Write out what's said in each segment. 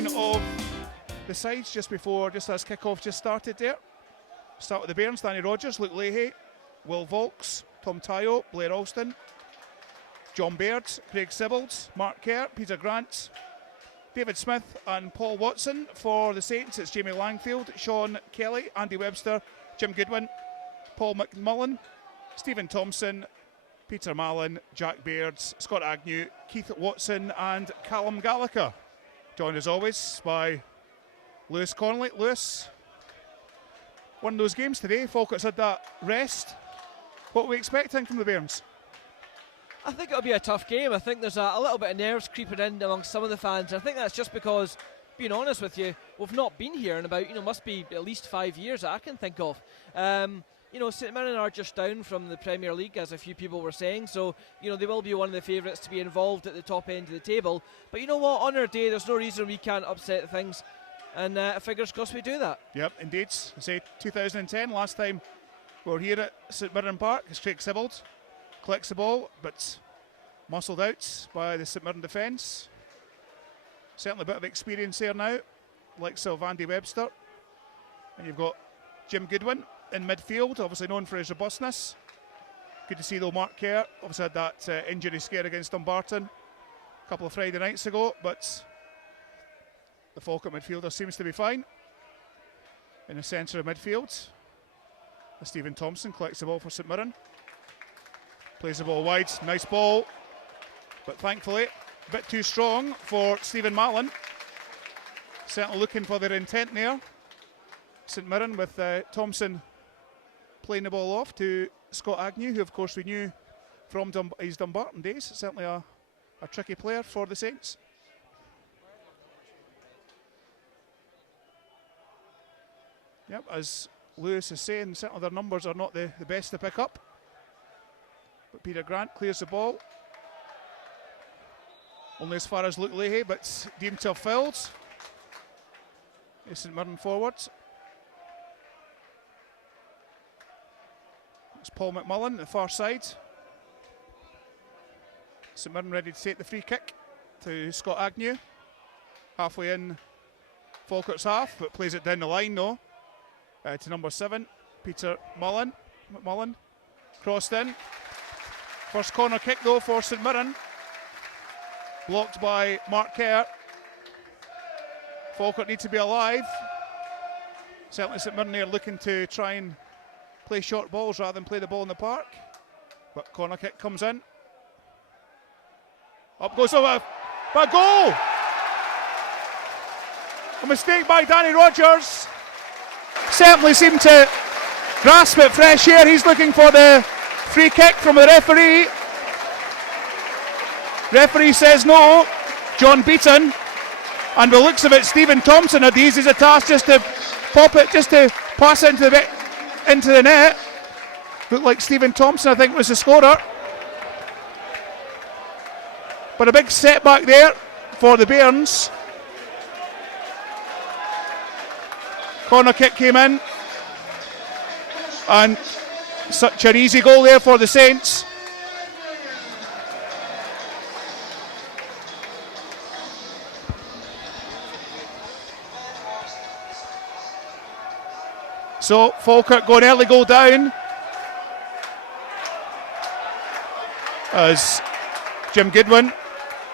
breakdown of the sides just as kick-off just started there. Start with the Bairns: Danny Rogers, Luke Leahy, Will Volks, Tom Tayo, Blair Alston, John Baird, Craig Sibbles, Mark Kerr, Peter Grant, David Smith and Paul Watson. For the Saints, it's Jamie Langfield, Sean Kelly, Andy Webster, Jim Goodwin, Paul McMullen, Stephen Thompson, Peter Mallon, Jack Baird, Scott Agnew, Keith Watson and Callum Gallagher. Joined as always by Lewis Connolly. Lewis, one of those games today. Falkirk's had that rest. What are we expecting from the Bairns? I think it'll be a tough game. I think there's a little bit of nerves creeping in amongst some of the fans. I think that's just because, being honest with you, we've not been here in about, must be at least 5 years that I can think of. St Mirren are just down from the Premier League, as a few people were saying, so they will be one of the favourites to be involved at the top end of the table. But you know what, on our day, there's no reason we can't upset things, and fingers crossed we do that. Yep, indeed. I say 2010, last time we were here at St Mirren Park. It's Craig Sibbald collects the ball, but muscled out by the St Mirren defence. Certainly a bit of experience there now, like Andy Webster. And you've got Jim Goodwin in midfield, obviously known for his robustness. Good to see though Mark Kerr obviously had that injury scare against Dumbarton a couple of Friday nights ago, but the Falkirk midfielder seems to be fine. In the centre of midfield, Stephen Thompson collects the ball for St Mirren. Plays the ball wide, nice ball, but thankfully a bit too strong for Stephen Mallon. Certainly looking for their intent there. St Mirren with Thompson playing the ball off to Scott Agnew, who of course we knew from his Dumbarton days. Certainly a tricky player for the Saints. Yep, as Lewis is saying, certainly their numbers are not the best to pick up. But Peter Grant clears the ball. Only as far as Luke Leahy, but deemed to have fouled. St Mirren forward. It's Paul McMullen at the far side. St Mirren ready to take the free kick to Scott Agnew. Halfway in Falkirk's half, but plays it down the line though. To number 7, Peter McMullen. Crossed in. First corner kick though for St Mirren. Blocked by Mark Kerr. Falkirk need to be alive. Certainly St Mirren are looking to try and play short balls rather than play the ball in the park. But corner kick comes in. Up goes over. But goal! A mistake by Danny Rogers. Certainly seemed to grasp it fresh here. He's looking for the free kick from the referee. Referee says no. John Beaton. And by the looks of it, Stephen Thompson had the easiest task just to pop it, just to pass it into the net. Looked like Stephen Thompson, I think, was the scorer. But a big setback there for the Bairns. Corner kick came in. And such an easy goal there for the Saints. So Falkirk going early goal down as Jim Goodwin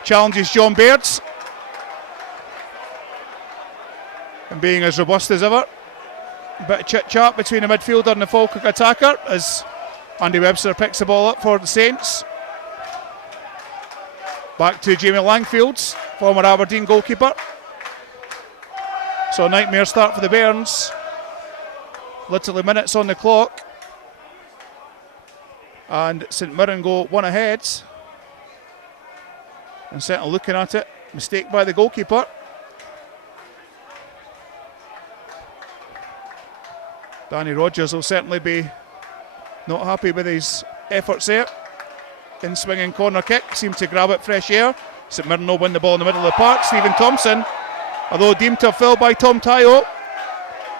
challenges John Baird, and being as robust as ever. A bit of chit chat between the midfielder and the Falkirk attacker as Andy Webster picks the ball up for the Saints. Back to Jamie Langfield, former Aberdeen goalkeeper. So a nightmare start for the Bairns. Literally minutes on the clock. And St Mirren go one ahead. And certainly looking at it, mistake by the goalkeeper. Danny Rogers will certainly be not happy with his efforts there. In swinging corner kick, seemed to grab it fresh air. St Mirren will win the ball in the middle of the park. Stephen Thompson, although deemed to have fouled by Tom Tayo.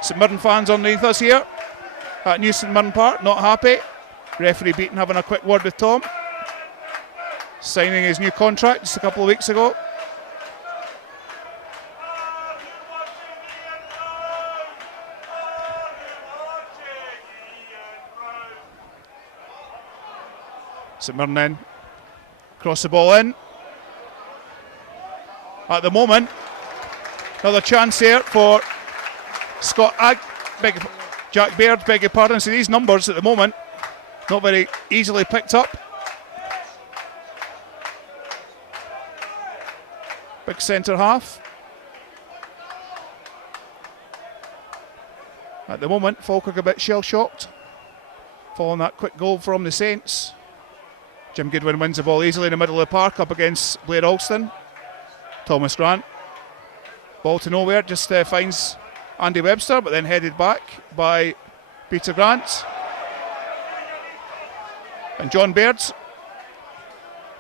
St Mirren fans underneath us here at New St Mirren Park, not happy. Referee Beaton having a quick word with Tom, signing his new contract just a couple of weeks ago. St Mirren then cross the ball in. At the moment, another chance here for Jack Baird, beg your pardon. So these numbers at the moment, not very easily picked up. Big centre half. At the moment, Falkirk a bit shell-shocked, following that quick goal from the Saints. Jim Goodwin wins the ball easily in the middle of the park up against Blair Alston. Thomas Grant. Ball to nowhere, just finds Andy Webster, but then headed back by Peter Grant. And John Baird.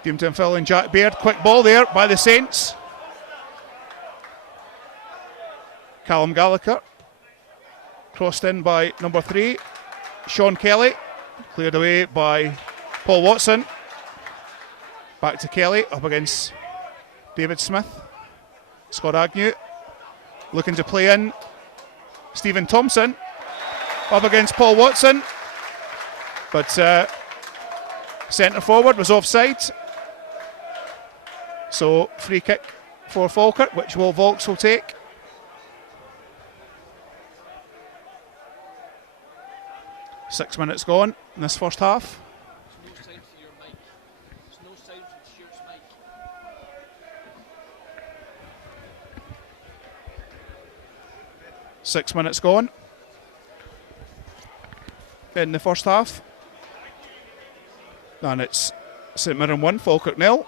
Deemed Phil and Jack Baird. Quick ball there by the Saints. Callum Gallagher. Crossed in by number 3, Sean Kelly. Cleared away by Paul Watson. Back to Kelly, up against David Smith. Scott Agnew looking to play in. Stephen Thompson up against Paul Watson. But centre forward was offside. So free kick for Falkirk, which Volks will take. Six minutes gone in this first half. There's no sound for your mic. There's no sound from Stuart's mic. 6 minutes gone in the first half. And it's St Mirren 1, Falkirk 0.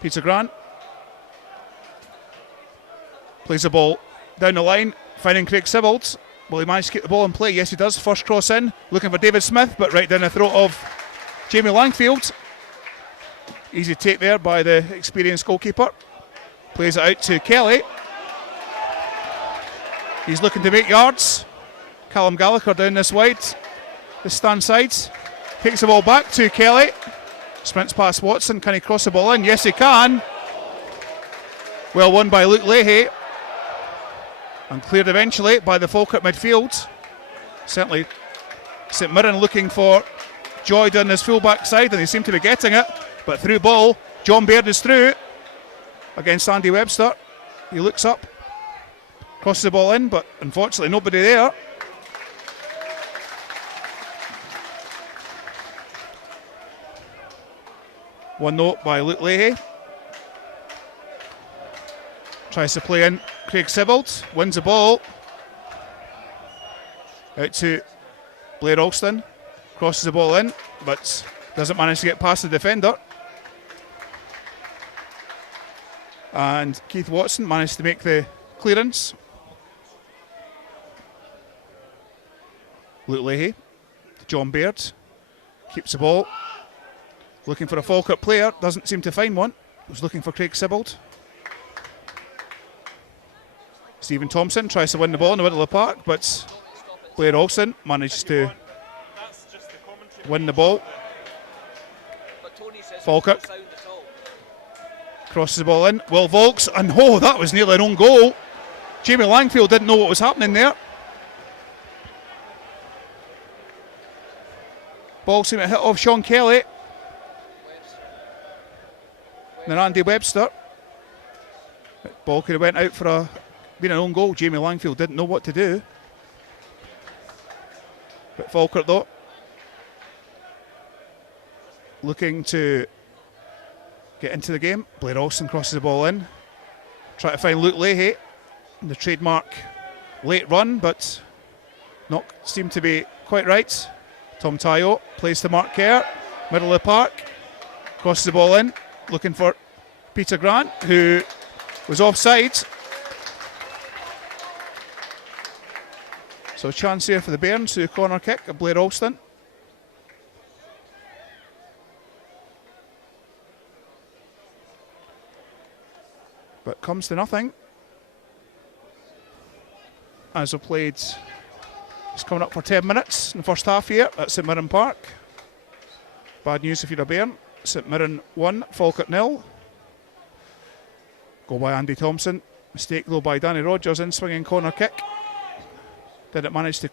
Peter Grant plays the ball down the line, finding Craig Sibbald. Will he manage to keep the ball in play? Yes, he does. First cross in, looking for David Smith, but right down the throat of Jamie Langfield. Easy take there by the experienced goalkeeper. Plays it out to Kelly. He's looking to make yards. Callum Gallagher down this wide, the stand side. Takes the ball back to Kelly. Sprints past Watson. Can he cross the ball in? Yes, he can. Well won by Luke Leahy. And cleared eventually by the Falkirk midfield. Certainly St Mirren looking for joy down this full back side, and they seem to be getting it. But through ball, John Baird is through against Andy Webster. He looks up, crosses the ball in, but unfortunately nobody there. One note by Luke Leahy. Tries to play in Craig Sibbald, wins the ball. Out to Blair Alston, crosses the ball in, but doesn't manage to get past the defender. And Keith Watson managed to make the clearance. Luke Leahy to John Baird, keeps the ball. Looking for a Falkirk player, doesn't seem to find one. Was looking for Craig Sibbald. Stephen Thompson tries to win the ball in the middle of the park, but Blair Alston managed to win the ball. Falkirk crosses the ball in. Will Volks, and oh, that was nearly an own goal. Jamie Langfield didn't know what was happening there. Ball seemed to hit off Sean Kelly. Then Andy Webster. Ball could have went out for being an own goal. Jamie Langfield didn't know what to do. But Falkirk though, looking to get into the game. Blair Alston crosses the ball in. Try to find Luke Leahy. The trademark late run, but not seemed to be quite right. Tom Tayo plays to Mark Kerr, middle of the park. Crosses the ball in, looking for Peter Grant, who was offside. So a chance here for the Bairns to corner kick of Blair Alston. But comes to nothing. As we've played, it's coming up for 10 minutes in the first half here at St Mirren Park. Bad news if you're a Bairn. St Mirren 1, Falkirk 0. Goal by Andy Thompson. Mistake though by Danny Rogers in swinging corner kick. didn't manage to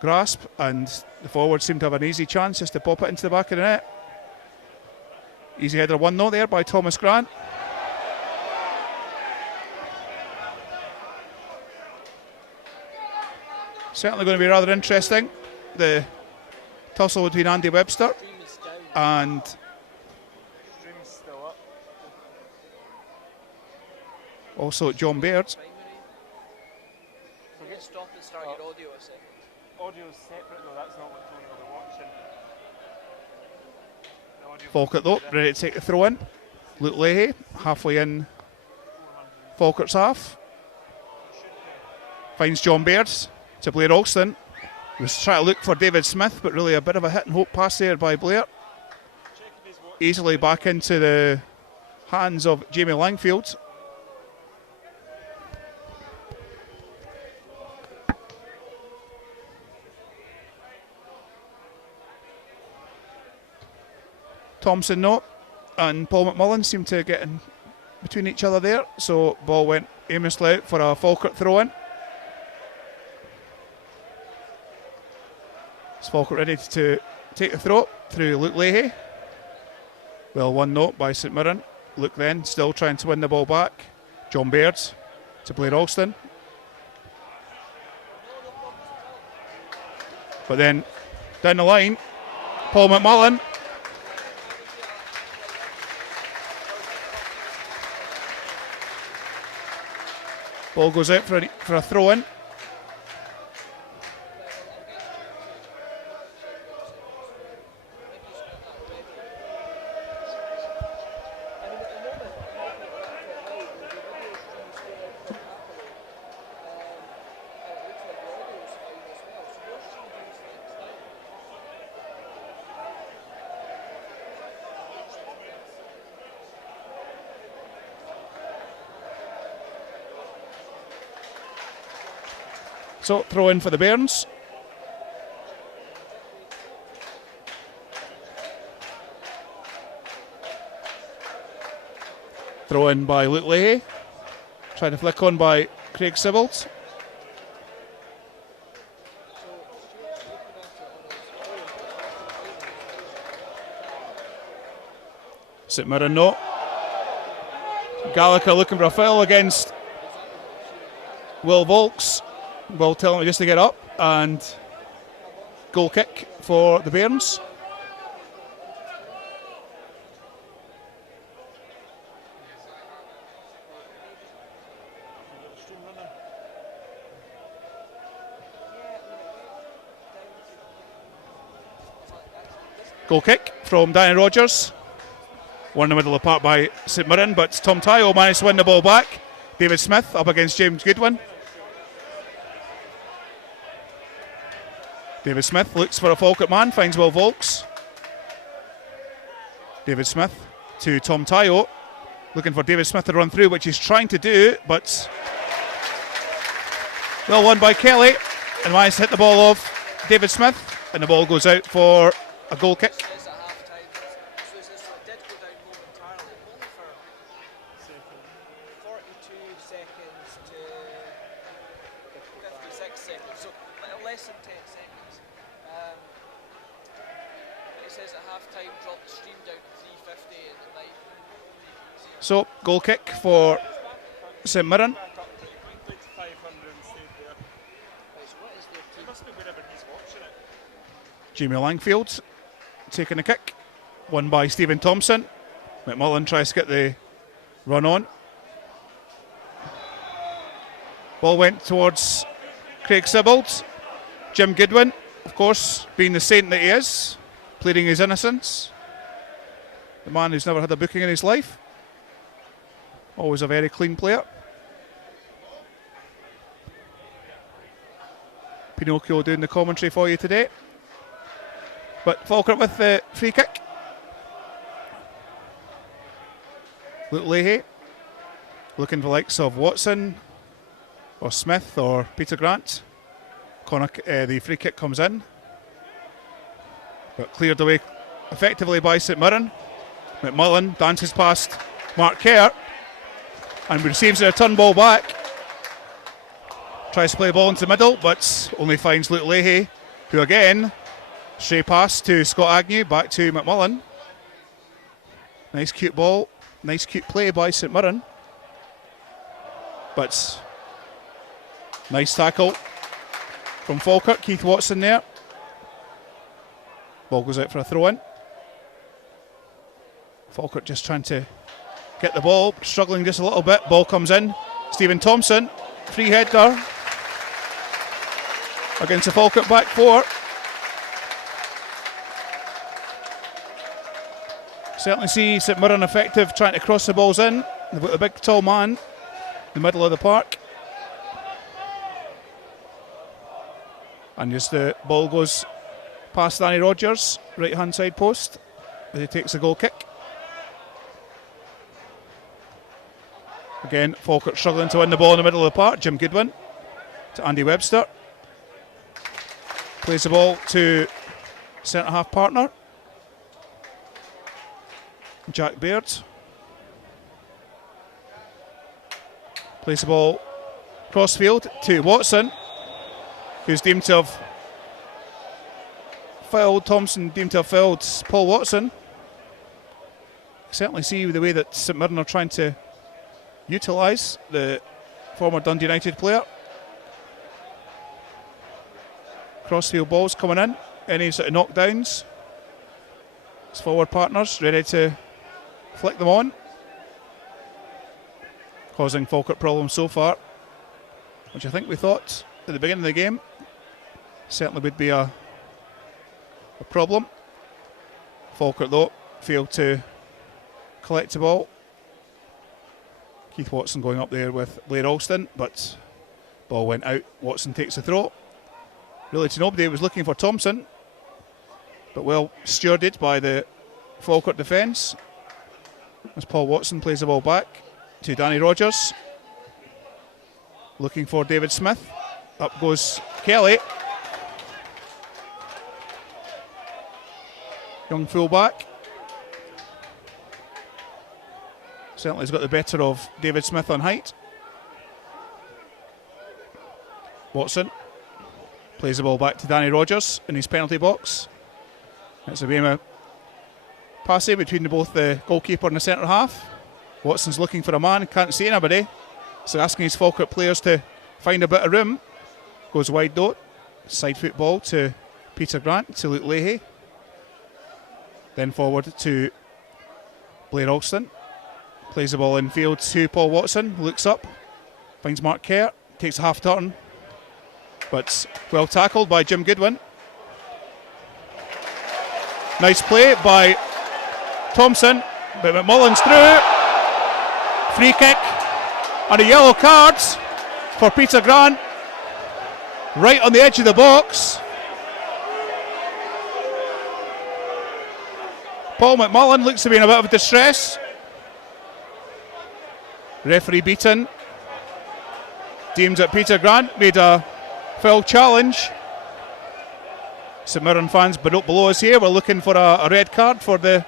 grasp, and the forwards seemed to have an easy chance just to pop it into the back of the net. Easy header 1-0 there by Thomas Grant. Certainly going to be rather interesting, the tussle between Andy Webster and also John Baird. Stop and start your audio a second. Audio's separate though, that's not what Tony will be watching. Falkirk though, ready to take the throw in. Luke Leahy, halfway in Falkirk's half. Finds John Baird to Blair Alston. He was trying to look for David Smith, but really a bit of a hit and hope pass there by Blair. Easily back into the hands of Jamie Langfield. Thompson no, and Paul McMullen seemed to get in between each other there, so ball went aimlessly out for a Falkirk throw-in. Is Falkirk ready to take the throw through Luke Leahy? Well, 1-0 by St Mirren. Luke then still trying to win the ball back. John Baird to Blair Alston. But then down the line, Paul McMullen. Ball goes out for a throw-in. So, throw in for the Bairns. Throw in by Luke Leahy. Trying to flick on by Craig Sibbald. St Mirren no. Gallagher looking for a foul against Will Volks. Will telling him just to get up, and goal kick for the Bairns. Goal kick from Danny Rogers. One in the middle of the park by St Mirren, but Tom Tyo managed to win the ball back. David Smith up against James Goodwin. David Smith looks for a Falkirk man, finds Will Volks. David Smith to Tom Tyo, looking for David Smith to run through, which he's trying to do, but well won by Kelly, and managed to hit the ball off David Smith, and the ball goes out for a goal kick. So, goal kick for St Mirren. Jamie Langfield taking the kick. Won by Stephen Thompson. McMullen tries to get the run on. Ball went towards Craig Sibbald. Jim Goodwin, of course, being the saint that he is, pleading his innocence. The man who's never had a booking in his life. Always a very clean player. Pinocchio doing the commentary for you today. But Falkirk with the free kick. Luke Leahy looking for the likes of Watson or Smith or Peter Grant. The free kick comes in, but cleared away effectively by St Mirren. McMullen dances past Mark Kerr and receives a return ball back. Tries to play the ball into the middle, but only finds Luke Leahy, who again, stray pass to Scott Agnew, back to McMullen. Nice cute ball, nice cute play by St Mirren. But nice tackle from Falkirk, Keith Watson there. Ball goes out for a throw-in. Falkirk just trying to get the ball, struggling just a little bit. Ball comes in. Stephen Thompson, free header against the Falkirk back four. Certainly see St Mirren effective trying to cross the balls in. They've got a big tall man in the middle of the park. And just the ball goes past Danny Rogers, right hand side post, as he takes a goal kick. Again, Falkirk struggling to win the ball in the middle of the park. Jim Goodwin to Andy Webster. Plays the ball to centre half partner Jack Baird. Plays the ball crossfield to Watson, who's deemed to have fouled Thompson, deemed to have fouled Paul Watson. Certainly see the way that St Mirren are trying to utilise the former Dundee United player. Crossfield balls coming in, any sort of knockdowns. His forward partners ready to flick them on, causing Falkirk problems so far, which I think we thought at the beginning of the game certainly would be a problem. Falkirk though failed to collect the ball. Keith Watson going up there with Blair Alston, but ball went out. Watson takes the throw. Really to nobody, was looking for Thompson, but well stewarded by the Falkirk defence as Paul Watson plays the ball back to Danny Rogers, looking for David Smith. Up goes Kelly, young fullback. Certainly has got the better of David Smith on height. Watson plays the ball back to Danny Rogers in his penalty box. It's a bit of a passage between both the goalkeeper and the centre half. Watson's looking for a man, can't see anybody, so asking his Falkirk players to find a bit of room. Goes wide though, side foot ball to Peter Grant, to Luke Leahy. Then forward to Blair Alston. Plays the ball in field to Paul Watson, looks up, finds Mark Kerr, takes a half turn, but well tackled by Jim Goodwin. Nice play by Thompson, but McMullen's through. Free kick and a yellow card for Peter Grant, right on the edge of the box. Paul McMullen looks to be in a bit of distress. Referee Beaton deems that Peter Grant made a foul challenge. St Mirren fans below us here, we're looking for a red card for the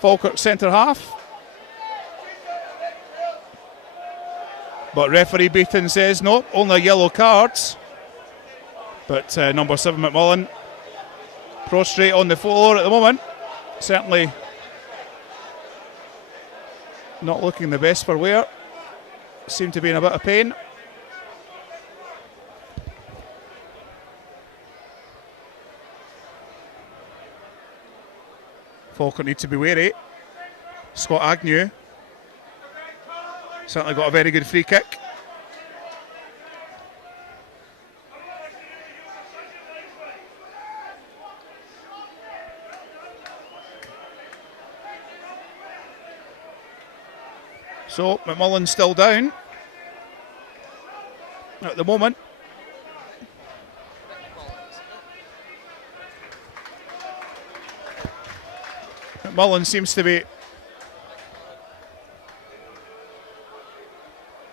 Falkirk centre half. But referee Beaton says no, only yellow cards. But number 7 McMullen prostrate on the floor at the moment. Certainly not looking the best for wear. Seem to be in a bit of pain. Falkirk need to be wary. Scott Agnew certainly got a very good free kick. So McMullen's still down at the moment. McMullen seems to be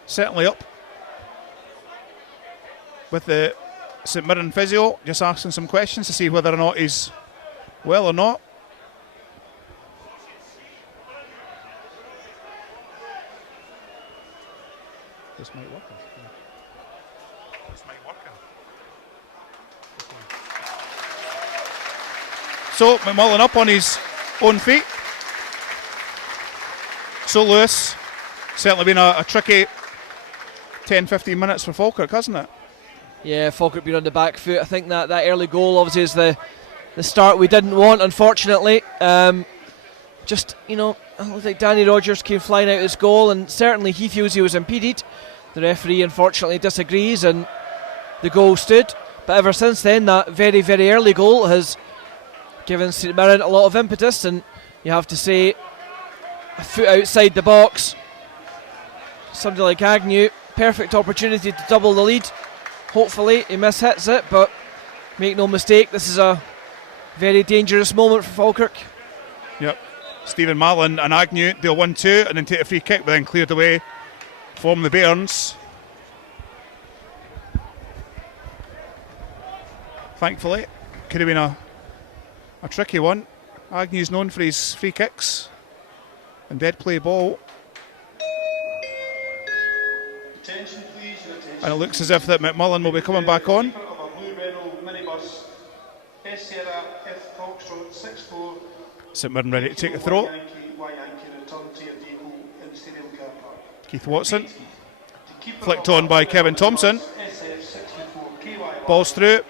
certainly up with the St Mirren physio, just asking some questions to see whether or not he's well or not. This might work. So McMullen up on his own feet. So Lewis, certainly been a tricky 10-15 minutes for Falkirk, hasn't it? Yeah, Falkirk been on the back foot. I think that early goal obviously is the start we didn't want, unfortunately. Just, it looks like Danny Rogers came flying out his goal, and certainly he feels he was impeded. The referee unfortunately disagrees, and the goal stood. But ever since then, that very, very early goal has given St Mirren a lot of impetus, and you have to say, a foot outside the box, somebody like Agnew, perfect opportunity to double the lead. Hopefully he mishits it, but make no mistake, this is a very dangerous moment for Falkirk. Yep. Stephen Mallon and Agnew, they'll 1-2 and then take a free kick, but then cleared away from the Bairns. Thankfully, could have been a tricky one. Agnew's known for his free kicks and dead play ball. Attention, please, attention. And it looks as if that McMullen will be coming back on. St Mirren ready to take a throw. Keith Watson. Flicked on by Kevin Thompson. Ball's through.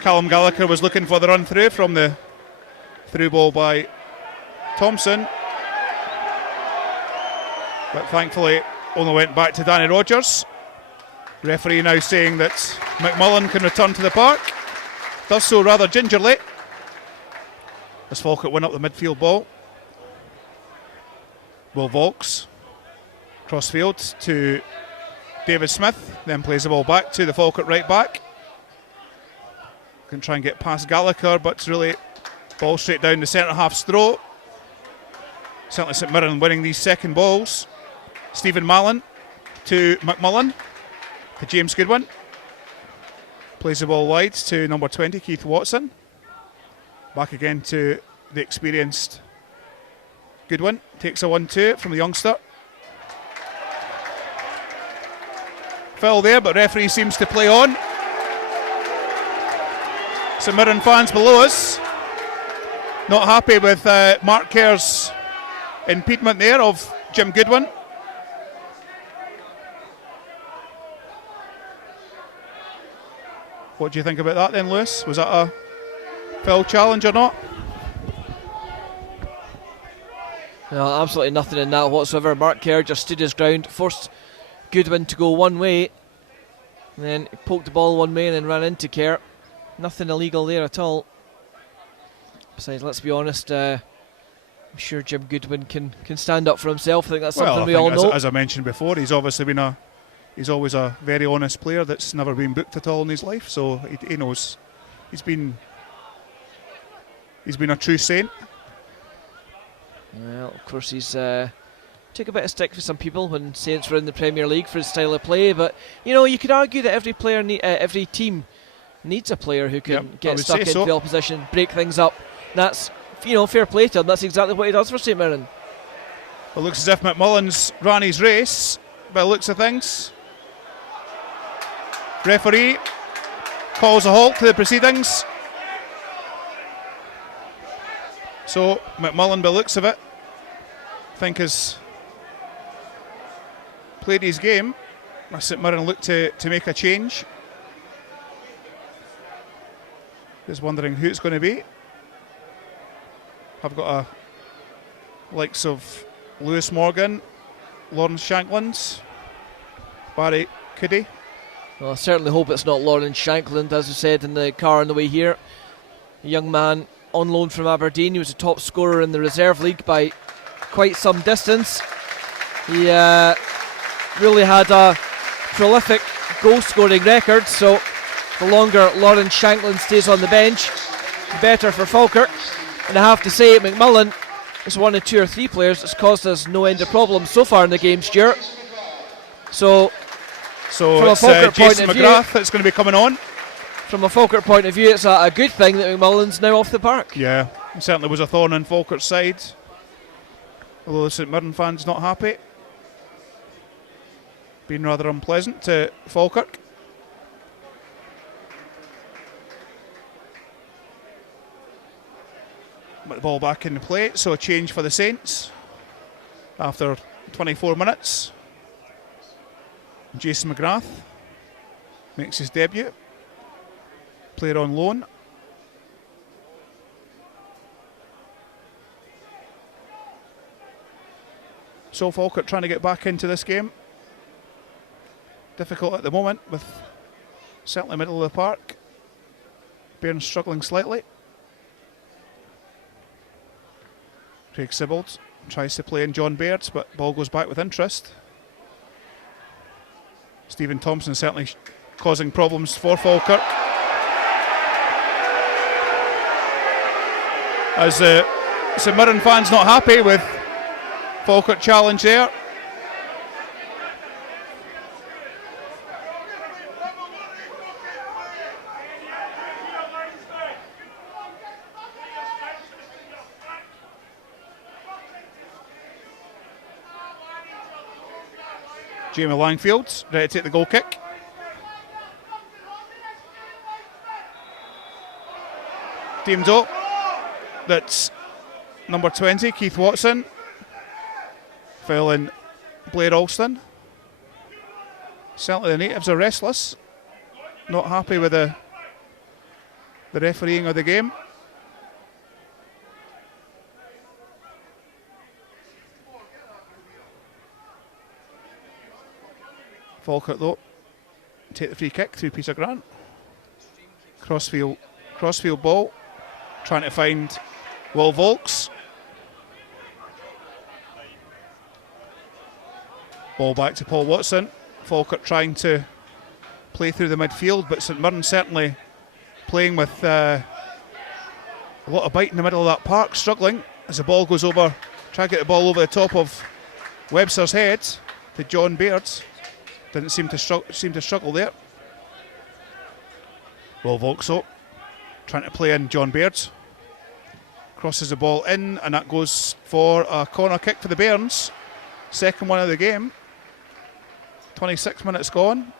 Callum Gallagher was looking for the run through from the through ball by Thompson. But thankfully only went back to Danny Rogers. Referee now saying that McMullen can return to the park. Does so rather gingerly as Falkirk win up the midfield ball. Will Volks crossfield to David Smith, then plays the ball back to the Falkirk right back. Can try and get past Gallagher, but it's really ball straight down the centre half's throat. Certainly St Mirren winning these second balls. Stephen Mallon to McMullen to James Goodwin. Plays the ball wide to number 20 Keith Watson. Back again to the experienced Goodwin. Takes a 1-2 from the youngster. Foul there, but referee seems to play on. St Mirren fans below us not happy with Mark Kerr's impediment there of Jim Goodwin. What do you think about that then, Lewis? Was that a foul challenge or not? No, absolutely nothing in that whatsoever. Mark Kerr just stood his ground, forced Goodwin to go one way, and then he poked the ball one way and then ran into Kerr. Nothing illegal there at all. Besides, let's be honest, I'm sure Jim Goodwin can stand up for himself. I think that's something we all know. As I mentioned before, he's obviously been he's always a very honest player that's never been booked at all in his life, so he knows he's been a true saint. Well, of course he's took a bit of stick for some people when Saints were in the Premier League for his style of play, but you could argue that every player, every team needs a player who can get stuck into the opposition, break things up. That's fair play to him. That's exactly what he does for St Mirren. It looks as if McMullen's ran his race by the looks of things. Referee calls a halt to the proceedings. So McMullen, by the looks of it, I think has played his game. St Mirren look to make a change. Just wondering who it's going to be. I've got likes of Lewis Morgan, Lawrence Shankland, Barry Cuddy. Well, I certainly hope it's not Lawrence Shankland, as we said in the car on the way here. A young man on loan from Aberdeen. He was a top scorer in the reserve league by quite some distance. He really had a prolific goal scoring record, so the longer Lawrence Shankland stays on the bench, the better for Falkirk. And I have to say, McMullen is one of 2 or 3 players that's caused us no end of problems so far in the game, Stuart. So from a Falkirk Jason point of McGrath view, that's going to be coming on. From a Falkirk point of view, it's a good thing that McMullen's now off the park. Yeah, he certainly was a thorn in Falkirk's side. Although the St Mirren fans not happy. Been rather unpleasant to Falkirk. the ball back in the play, so a change for the Saints after 24 minutes. Jason McGrath makes his debut. Player on loan. So Falkirk trying to get back into this game. Difficult at the moment with certainly middle of the park. Bairns struggling slightly. Craig Sibbald tries to play in John Bairds, but ball goes back with interest. Stephen Thompson certainly causing problems for Falkirk. As St Mirren fans not happy with Falkirk challenge there. Jamie Langfield ready to take the goal kick. Deemed up. That's number 20, Keith Watson. Fell in Blair Alston. Certainly the natives are restless. Not happy with the refereeing of the game. Falkirk though take the free kick through Peter Grant. Crossfield ball, trying to find Will Volks. Ball back to Paul Watson. Falkirk trying to play through the midfield, but St Mirren certainly playing with a lot of bite in the middle of that park, struggling as the ball goes over. Try to get the ball over the top of Webster's head to John Bairds. Didn't seem to struggle there. Will Volkso trying to play in John Bairds. Crosses the ball in, and that goes for a corner kick for the Bairns. Second one of the game. 26 minutes gone.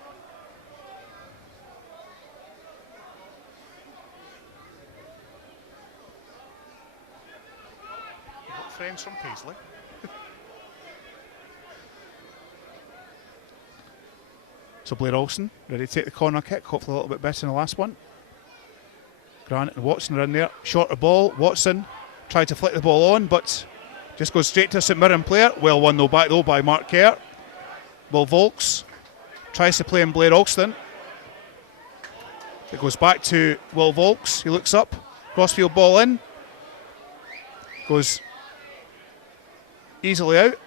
You've got friends from Paisley. So Blair Olsen ready to take the corner kick, hopefully a little bit better than the last one. Grant and Watson are in there. Shorter ball. Watson tried to flick the ball on, but just goes straight to a St Mirren player. Well won though by Mark Kerr. Will Volks tries to play in Blair Alston. It goes back to Will Volks. He looks up. Crossfield ball in. Goes easily out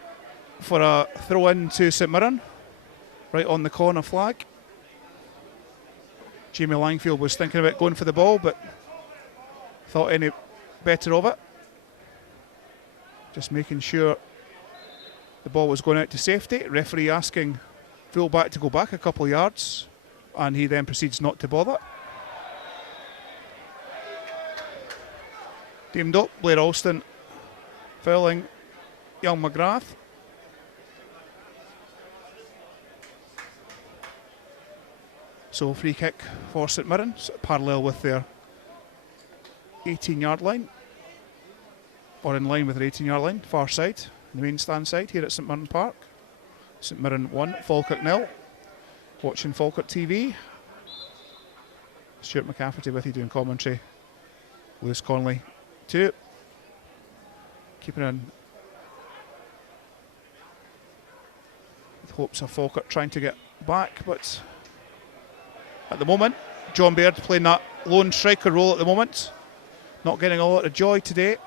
for a throw in to St Mirren. Right on the corner flag. Jamie Langfield was thinking about going for the ball, but thought any better of it. Just making sure the ball was going out to safety. Referee asking fullback to go back a couple of yards, and he then proceeds not to bother. Deemed up, Blair Alston fouling young McGrath. So free kick for St Mirren, parallel with their 18-yard line, or in line with their 18-yard line, far side, the main stand side here at St Mirren Park. St Mirren 1, Falkirk 0. Watching Falkirk TV. Stuart McCafferty with you doing commentary. Lewis Conley 2. Keeping in with hopes of Falkirk trying to get back, but at the moment, John Baird playing that lone striker role at the moment. Not getting a lot of joy today.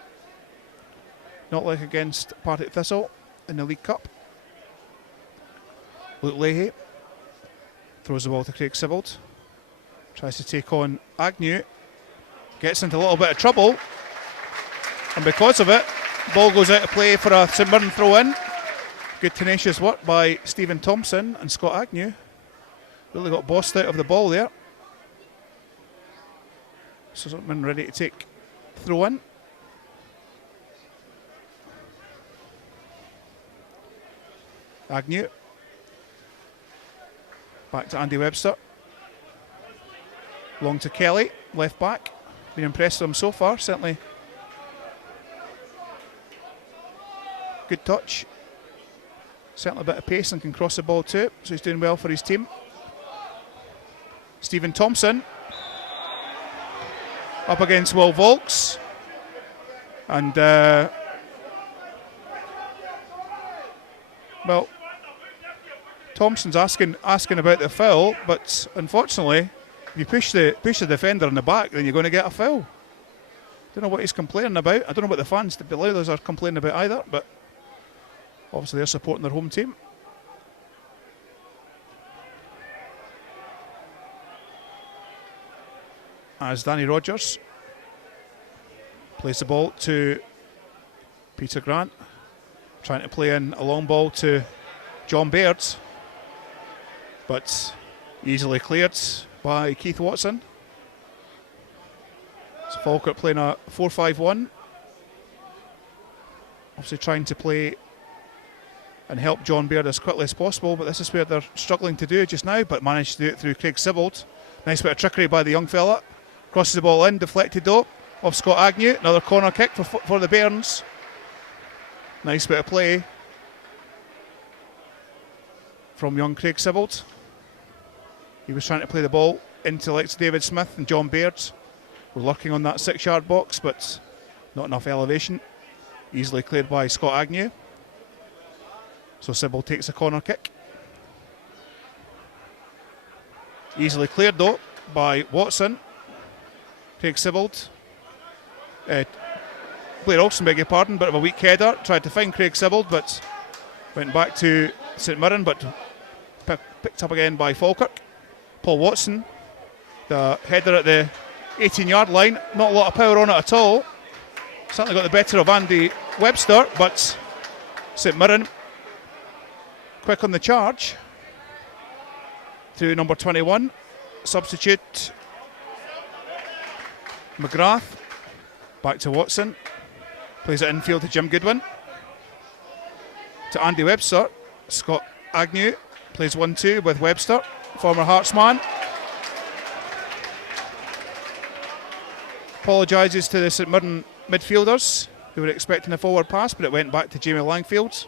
Not like against Partick Thistle in the League Cup. Luke Leahy throws the ball to Craig Sibbald. Tries to take on Agnew. Gets into a little bit of trouble. And because of it, ball goes out of play for a St Mirren throw in. Good tenacious work by Stephen Thompson and Scott Agnew. Really got bossed out of the ball there. So St Mirren ready to take throw in. Agnew. Back to Andy Webster. Long to Kelly, left back. Been impressed with him so far, certainly good touch. Certainly a bit of pace and can cross the ball too, so he's doing well for his team. Stephen Thompson up against Will Volks, and well, Thompson's asking about the foul, but unfortunately, if you push the defender in the back, then you're going to get a foul. Don't know what he's complaining about. I don't know what the fans below us are complaining about either, but obviously they're supporting their home team. As Danny Rogers plays the ball to Peter Grant, trying to play in a long ball to John Baird, but easily cleared by Keith Watson. So Falkirk playing a 4-5-1. Obviously trying to play and help John Baird as quickly as possible, but this is where they're struggling to do just now, but managed to do it through Craig Sibbald. Nice bit of trickery by the young fella. Crosses the ball in, deflected though, off Scott Agnew. Another corner kick for the Bairns. Nice bit of play from young Craig Sibbald. He was trying to play the ball into Lex David Smith and John Baird. We're lurking on that 6-yard box, but not enough elevation. Easily cleared by Scott Agnew. So Sibbald takes a corner kick. Easily cleared though by Watson. Craig Sibbald. Blair Olsen, beg your pardon, bit of a weak header. Tried to find Craig Sibbald, but went back to St Mirren, but picked up again by Falkirk. Paul Watson, the header at the 18-yard line. Not a lot of power on it at all. Certainly got the better of Andy Webster, but St Mirren quick on the charge. Through number 21, substitute McGrath. Back to Watson. Plays it infield to Jim Goodwin. To Andy Webster. Scott Agnew plays 1-2 with Webster, former Hearts man. Apologises to the St Mirren midfielders who were expecting a forward pass, but it went back to Jamie Langfield.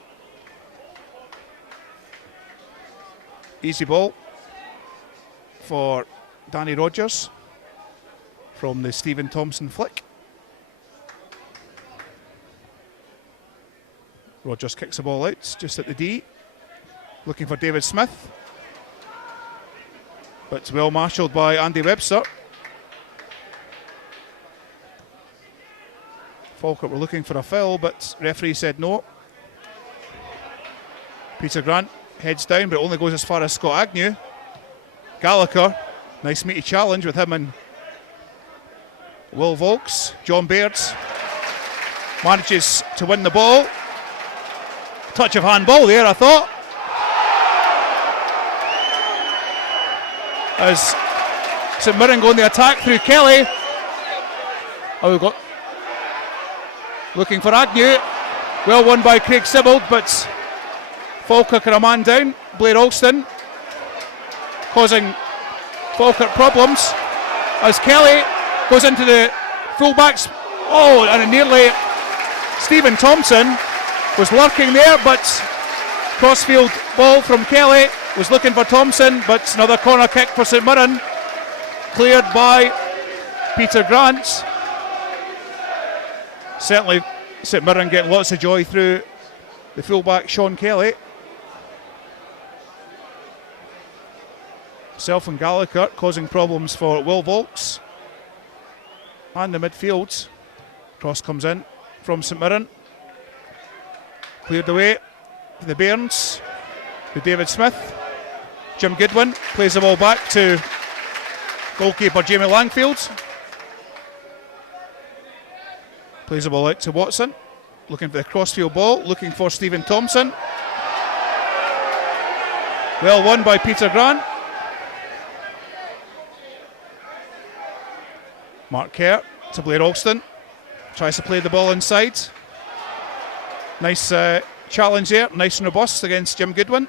Easy ball for Danny Rogers from the Stephen Thompson flick. Rogers kicks the ball out just at the D, looking for David Smith, but it's well marshalled by Andy Webster. Falkirk were looking for a foul, but referee said no. Peter Grant heads down, but it only goes as far as Scott Agnew. Gallagher, nice meaty challenge with him and Will Volks. John Baird manages to win the ball. Touch of handball there, I thought. As St Mirren go on the attack through Kelly. Oh, we've got looking for Agnew. Well won by Craig Sibbald, but Falkirk are a man down. Blair Alston causing Falkirk problems as Kelly goes into the fullbacks. Oh, and nearly Stephen Thompson was lurking there, but crossfield ball from Kelly. Was looking for Thompson, but another corner kick for St Mirren. Cleared by Peter Grant. Certainly St Mirren getting lots of joy through the fullback Sean Kelly. Self and Gallagher causing problems for Will Volks. And the midfield. Cross comes in from St Mirren. Cleared away to the Bairns. To David Smith. Jim Goodwin plays the ball back to goalkeeper Jamie Langfield. Plays the ball out to Watson. Looking for the crossfield ball. Looking for Stephen Thompson. Well won by Peter Grant. Mark Kerr to Blair Alston. Tries to play the ball inside. Nice challenge there. Nice and robust against Jim Goodwin.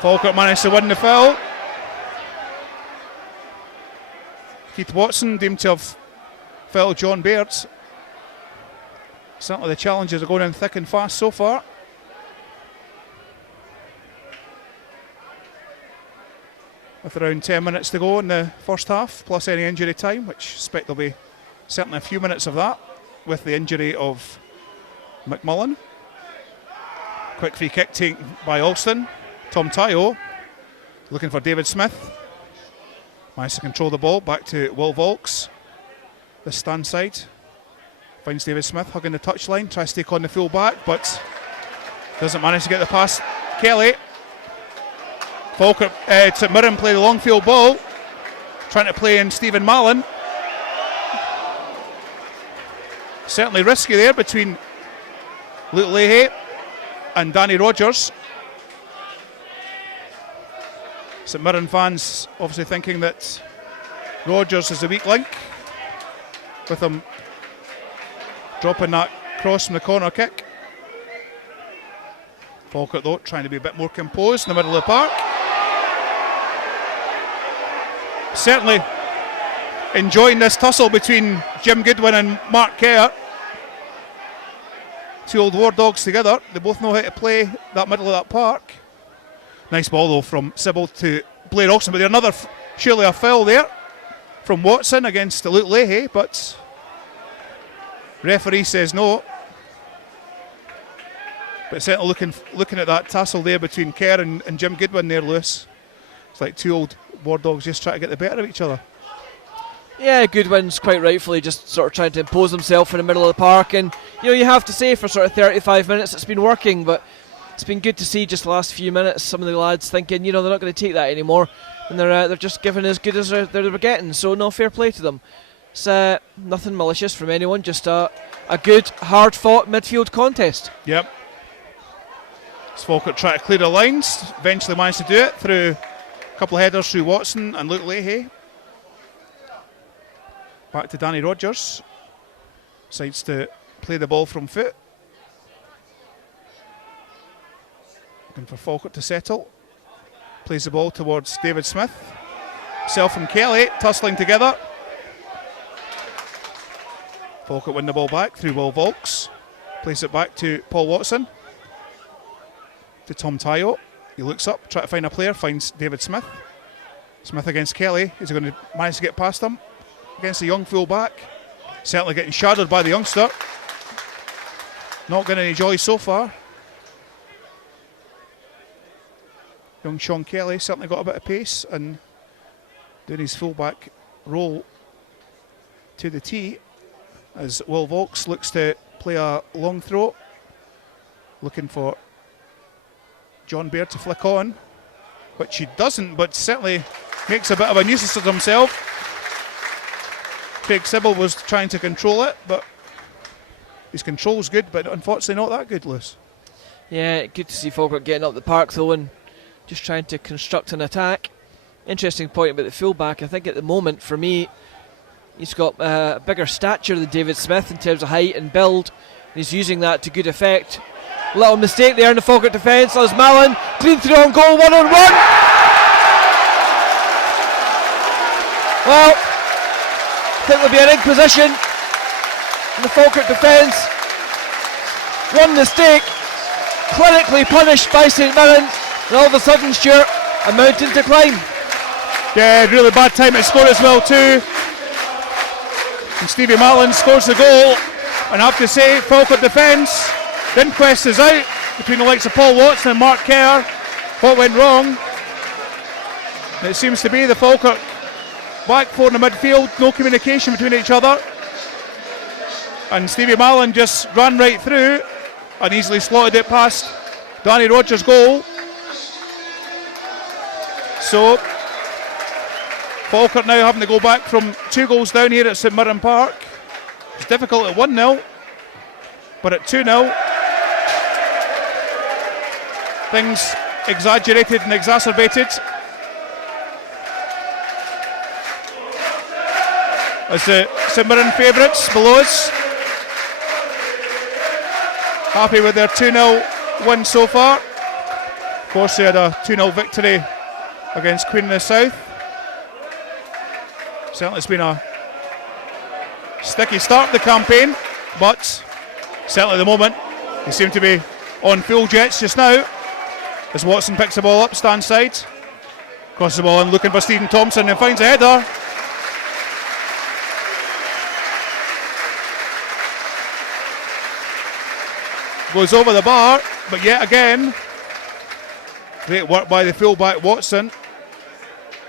Falkirk managed to win the foul. Keith Watson deemed to have fouled John Baird. Certainly the challenges are going in thick and fast so far. With around 10 minutes to go in the first half, plus any injury time, which I expect there'll be certainly a few minutes of that, with the injury of McMullen. Quick free kick taken by Alston. Tom Tayo looking for David Smith. Managed to control the ball, back to Will Volks. The stand side. Finds David Smith hugging the touchline, tries to take on the full back, but doesn't manage to get the pass. Kelly. Falkirk, St Mirren play the long field ball, trying to play in Stephen Mallon. Certainly risky there between Luke Leahy and Danny Rogers. St Mirren fans obviously thinking that Rogers is the weak link, with him dropping that cross from the corner kick. Falkirk though trying to be a bit more composed in the middle of the park. Certainly enjoying this tussle between Jim Goodwin and Mark Kerr. Two old war dogs together. They both know how to play that middle of that park. Nice ball though from Sibbald to Blair Austin, but there's surely a foul there from Watson against Luke Leahy, but referee says no. But certainly looking at that tussle there between Kerr and Jim Goodwin there, Lewis. It's like two old war dogs just trying to get the better of each other. Yeah, Goodwin's quite rightfully just sort of trying to impose himself in the middle of the park, and you have to say for sort of 35 minutes it's been working, but it's been good to see just the last few minutes some of the lads thinking they're not going to take that anymore, and they're just giving as good as they're getting, so no, fair play to them. It's nothing malicious from anyone, just a good hard fought midfield contest. Yep. Falkirk try to clear the lines, eventually managed to do it through a couple of headers through Watson and Luke Leahy. Back to Danny Rogers. Decides to play the ball from foot. Looking for Falkirk to settle. Plays the ball towards David Smith. Himself and Kelly tussling together. Falkirk win the ball back through Will Volks. Plays it back to Paul Watson. To Tom Tayo. He looks up, try to find a player, finds David Smith. Smith against Kelly. Is he going to manage to get past him? Against the young full-back. Certainly getting shadowed by the youngster. Not getting any joy so far. Young Sean Kelly certainly got a bit of pace and doing his full-back role to the tee as Will Volks looks to play a long throw. Looking for John Baird to flick on, which he doesn't, but certainly makes a bit of a nuisance of himself. Craig Sibbald was trying to control it, but his control's good, but unfortunately not that good, Lewis. Yeah, good to see Falkirk getting up the park though and just trying to construct an attack. Interesting point about the fullback. I think at the moment, for me, he's got a bigger stature than David Smith in terms of height and build. He's using that to good effect. Little mistake there in the Falkirk defence. As Mallon clean through on goal, 1-on-1. Well, I think there'll be an inquisition in the Falkirk defence. One mistake, clinically punished by St Mirren, and all of a sudden, Stuart, a mountain to climb. Yeah, really bad time to score as well too. And Stevie Mallon scores the goal, and I have to say, Falkirk defence. The inquest is out between the likes of Paul Watson and Mark Kerr. What went wrong? It seems to be the Falkirk back four in the midfield, no communication between each other. And Stevie Mallon just ran right through and easily slotted it past Danny Rogers' goal. So Falkirk now having to go back from 2 goals down here at St Mirren Park. It's difficult at 1-0, but at 2-0, things exaggerated and exacerbated. As the St Mirren favourites below us, happy with their 2-0 win so far. Of course, they had a 2-0 victory against Queen of the South. Certainly it's been a sticky start to the campaign, but certainly at the moment, they seem to be on full jets just now. As Watson picks the ball up, stand side, crosses the ball in, looking for Stephen Thompson, and finds a header. Goes over the bar, but yet again, great work by the fullback Watson.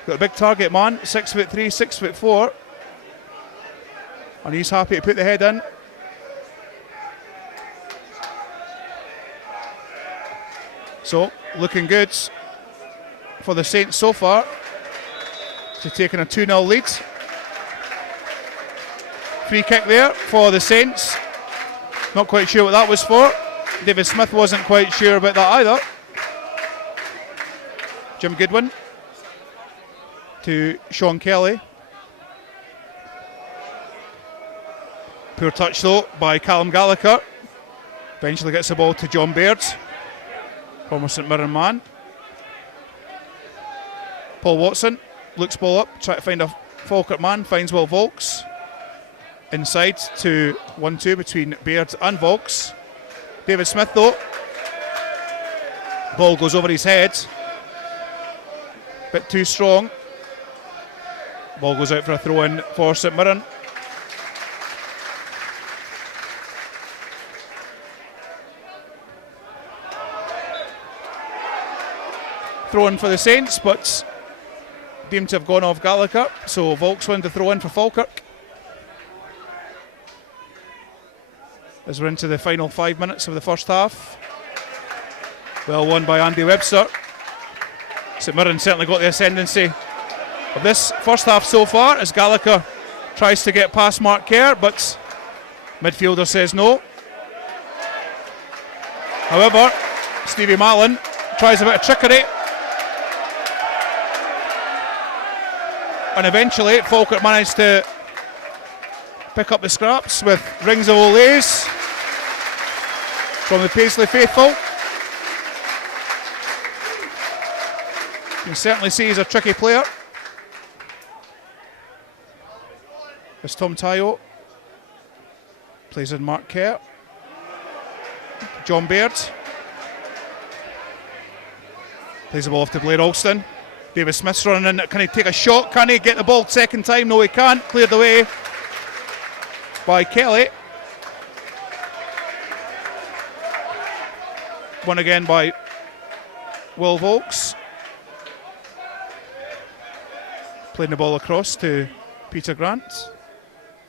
Got a big target man, 6'3", 6'4", and he's happy to put the head in. So, looking good for the Saints so far. To taking a 2-0 lead. Free kick there for the Saints. Not quite sure what that was for. David Smith wasn't quite sure about that either. Jim Goodwin to Sean Kelly. Poor touch though by Callum Gallagher. Eventually gets the ball to John Baird, former St Mirren man. Paul Watson looks ball up, try to find a Falkirk man, finds Will Volks. Inside to 1-2 between Baird and Volks. David Smith though, ball goes over his head, bit too strong. Ball goes out for a throw in for St Mirren. Throw in for the Saints, but deemed to have gone off Gallagher, so Volks won to throw in for Falkirk. As we're into the final 5 minutes of the first half. Well won by Andy Webster. St Mirren certainly got the ascendancy of this first half so far, as Gallagher tries to get past Mark Kerr, but midfielder says no. However, Stevie Mallon tries a bit of trickery, and eventually Falkirk managed to pick up the scraps with rings of Olays from the Paisley faithful. You can certainly see he's a tricky player. As Tom Tayo plays in Mark Kerr. John Baird plays the ball off to Blair Alston. David Smith's running in. Can he take a shot? Can he get the ball second time? No, he can't. Cleared away by Kelly. Won again by Will Volks. Playing the ball across to Peter Grant.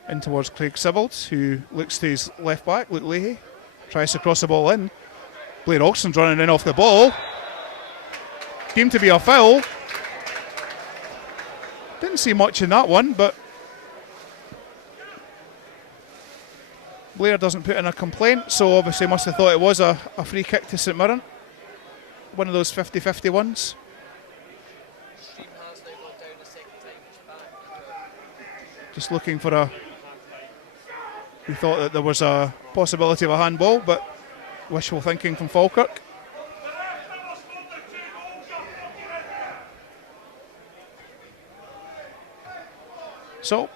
In towards Craig Sibbald, who looks to his left back, Luke Leahy. Tries to cross the ball in. Blair Alston's running in off the ball. Deemed to be a foul. Didn't see much in that one, but Blair doesn't put in a complaint, so obviously must have thought it was a free kick to St Mirren. One of those 50-50 ones. Just looking for a... We thought that there was a possibility of a handball, but wishful thinking from Falkirk. So,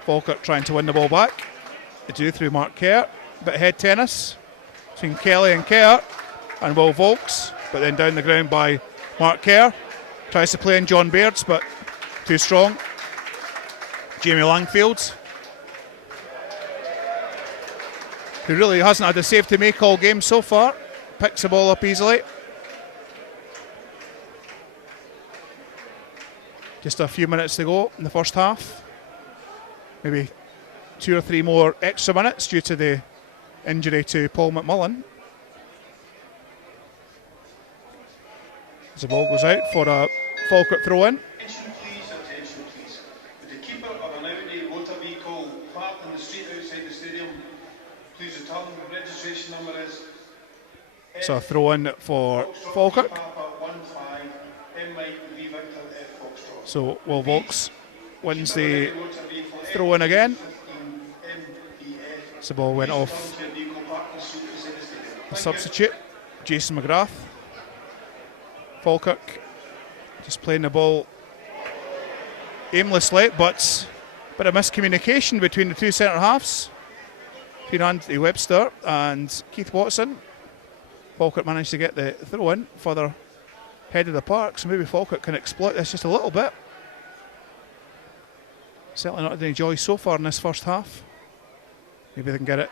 Falkirk trying to win the ball back. They do through Mark Kerr. Bit of head tennis between Kelly and Kerr and Will Volks, but then down the ground by Mark Kerr. Tries to play in John Baird's, but too strong. Jamie Langfield, who really hasn't had a save to make all game so far, picks the ball up easily. Just a few minutes to go in the first half. Maybe 2 or 3 more extra minutes due to the injury to Paul McMullen. As the ball goes out for a Falkirk throw-in. Attention please. With the keeper of an out-day motor vehicle parked in the street outside the stadium, please return. The registration number is... So a throw-in for Falkirk. So Will Volks wins the throw-in again. So the ball went off the substitute, Jason McGrath. Falkirk just playing the ball aimlessly, but a bit of miscommunication between the two centre halves. between Andy Webster and Keith Watson. Falkirk managed to get the throw in further head of the park, so maybe Falkirk can exploit this just a little bit. Certainly not had any joy so far in this first half. Maybe they can get it,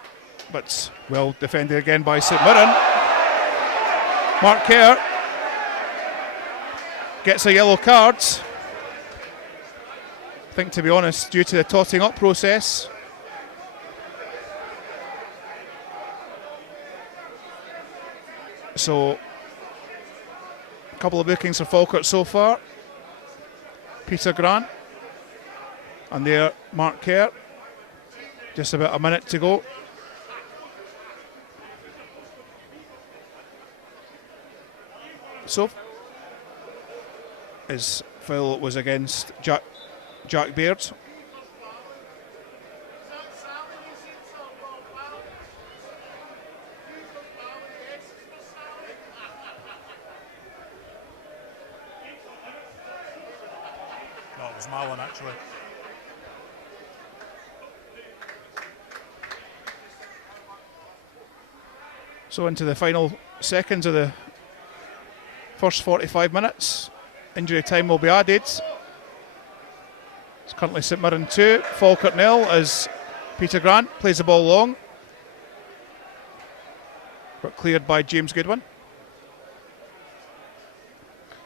but well defended again by St Mirren. Mark Kerr gets a yellow card. I think, to be honest, due to the totting up process. So, a couple of bookings for Falkirk so far. Peter Grant and there Mark Kerr. Just about a minute to go. So, his foul was against Jack Baird. No, it was Marlon actually. So into the final seconds of the first 45 minutes. Injury time will be added. It's currently St Mirren 2, Falkirk 0 as Peter Grant plays the ball long. But cleared by James Goodwin.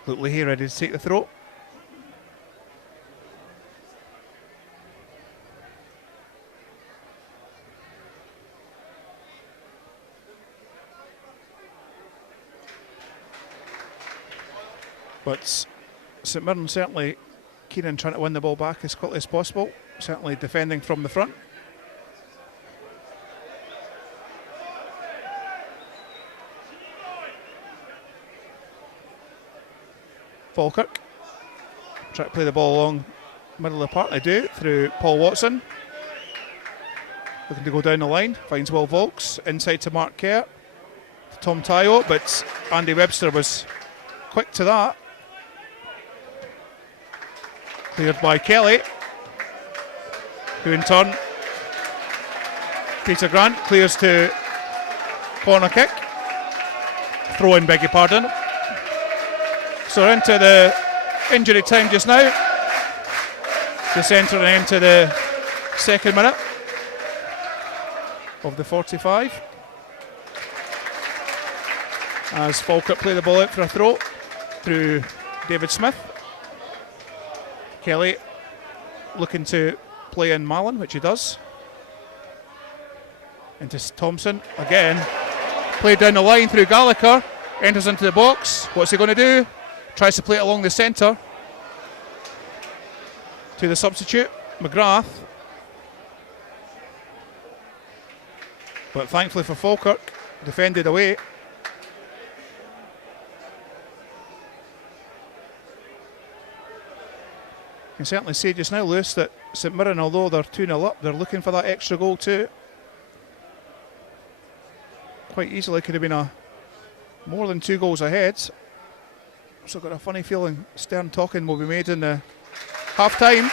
Luke Leahy ready to take the throw. But St Mirren certainly keen on trying to win the ball back as quickly as possible. Certainly defending from the front. Falkirk try to play the ball along middle of the park. They do through Paul Watson. Looking to go down the line. Finds Will Volks inside to Mark Kerr. Tom Tayo, but Andy Webster was quick to that. Cleared by Kelly, who in turn, Peter Grant clears to corner kick. Throw in, beg your pardon. So we're into the injury time just now. Just entering into the second minute of the 45. As Falkirk play the ball out for a throw through David Smith. Kelly looking to play in Malin, which he does. Into Thompson again. Played down the line through Gallagher. Enters into the box. What's he going to do? Tries to play it along the centre. To the substitute, McGrath. But thankfully for Falkirk, defended away. You can certainly see just now, Lewis, that St Mirren, although they're 2-0 up, they're looking for that extra goal too. Quite easily could have been more than 2 goals ahead. So I've got a funny feeling stern talking will be made in the half time.